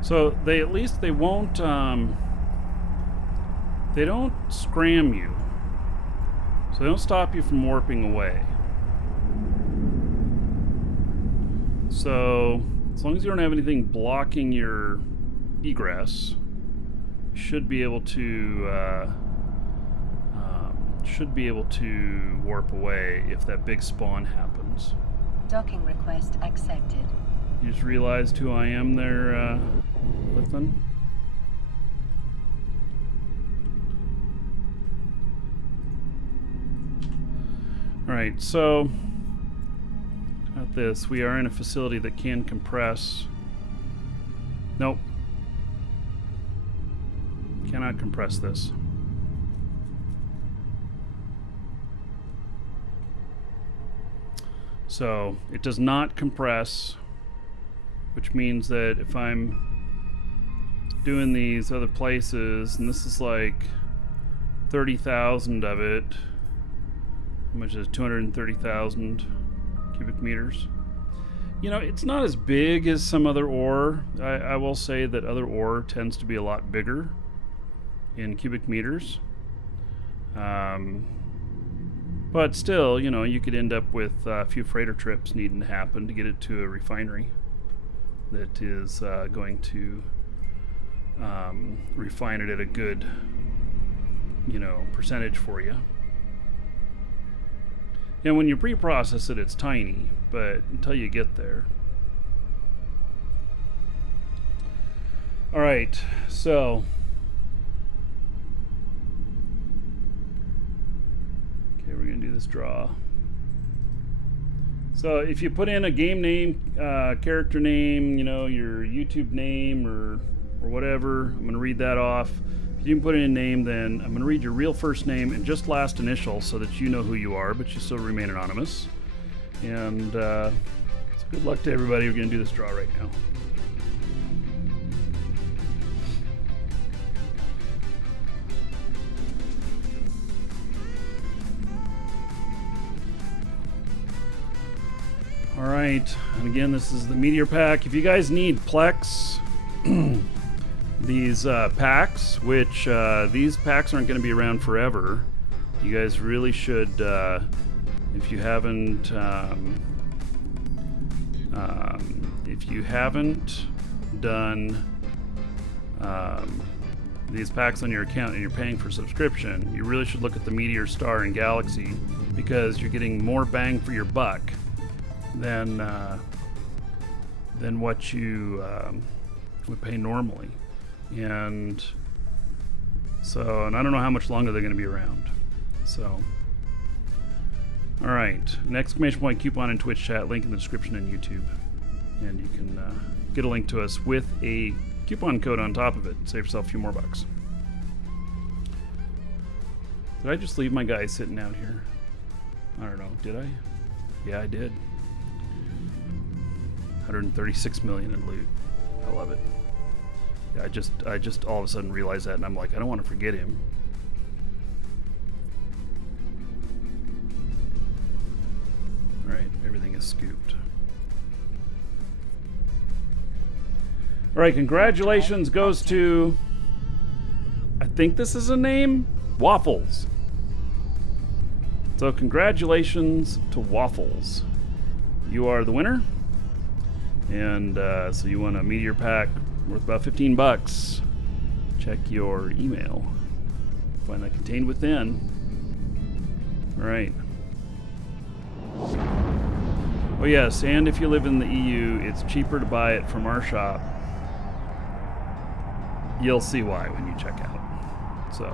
So they won't they don't scram you. So they don't stop you from warping away. So as long as you don't have anything blocking your egress, you should be able to warp away if that big spawn happens. Docking request accepted. You just realized who I am there, Lithan? Alright, so got this. We are in a facility that can compress. Nope. Cannot compress this. So it does not compress, which means that if I'm doing these other places, and this is like 30,000 of it, which is 230,000 cubic meters. You know, it's not as big as some other ore. I will say that other ore tends to be a lot bigger in cubic meters. But still, you know, you could end up with a few freighter trips needing to happen to get it to a refinery that is going to refine it at a good, you know, percentage for you. And when you pre-process it, it's tiny, but until you get there. All right, so okay, we're gonna do this draw. So if you put in a game name, character name, you know, your YouTube name or whatever, I'm gonna read that off. If you didn't put in a name, then I'm gonna read your real first name and just last initial so that you know who you are, but you still remain anonymous. And so good luck to everybody. We're gonna do this draw right now. All right, and again, this is the Meteor Pack. If you guys need Plex, these packs, which these packs aren't going to be around forever, you guys really should, if you haven't done these packs on your account and you're paying for subscription, you really should look at the Meteor, Star, and Galaxy, because you're getting more bang for your buck than what you would pay normally. And so, and I don't know how much longer they're going to be around. So, all right, an exclamation point coupon in Twitch chat, link in the description and YouTube, and you can get a link to us with a coupon code on top of it. Save yourself a few more bucks. Did I just leave my guy sitting out here? I don't know. Did I? Yeah, I did. 136 million in loot. I love it. Yeah, I just all of a sudden realized that, and I'm like, I don't want to forget him. All right, everything is scooped. All right, congratulations goes to, I think this is a name, Waffles. So congratulations to Waffles. You are the winner. And so you want a Meteor Pack worth about 15 bucks. Check your email. Find that contained within. All right. Oh yes, and if you live in the EU, it's cheaper to buy it from our shop. You'll see why when you check out. So,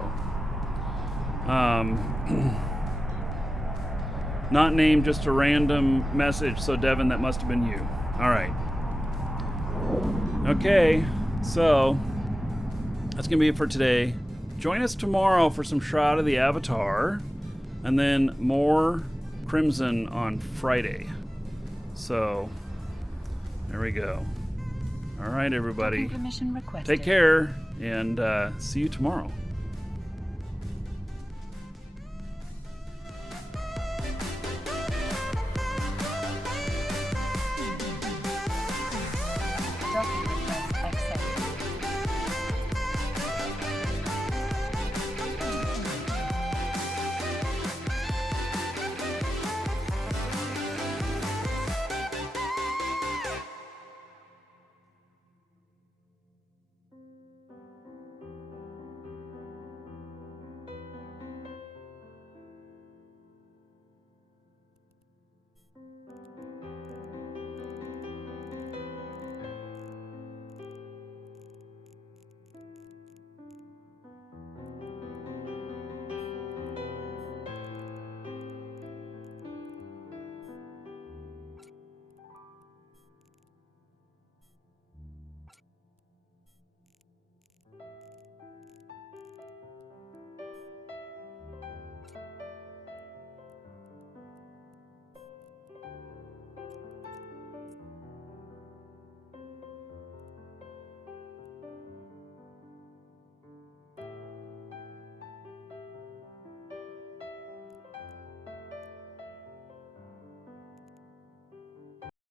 not named, just a random message. So Devin, that must have been you. All right. Okay, so that's gonna be it for today. Join us tomorrow for some Shroud of the Avatar, and then more Crimson on Friday. So there we go. All right, everybody. Permission requested. Take care, and see you tomorrow.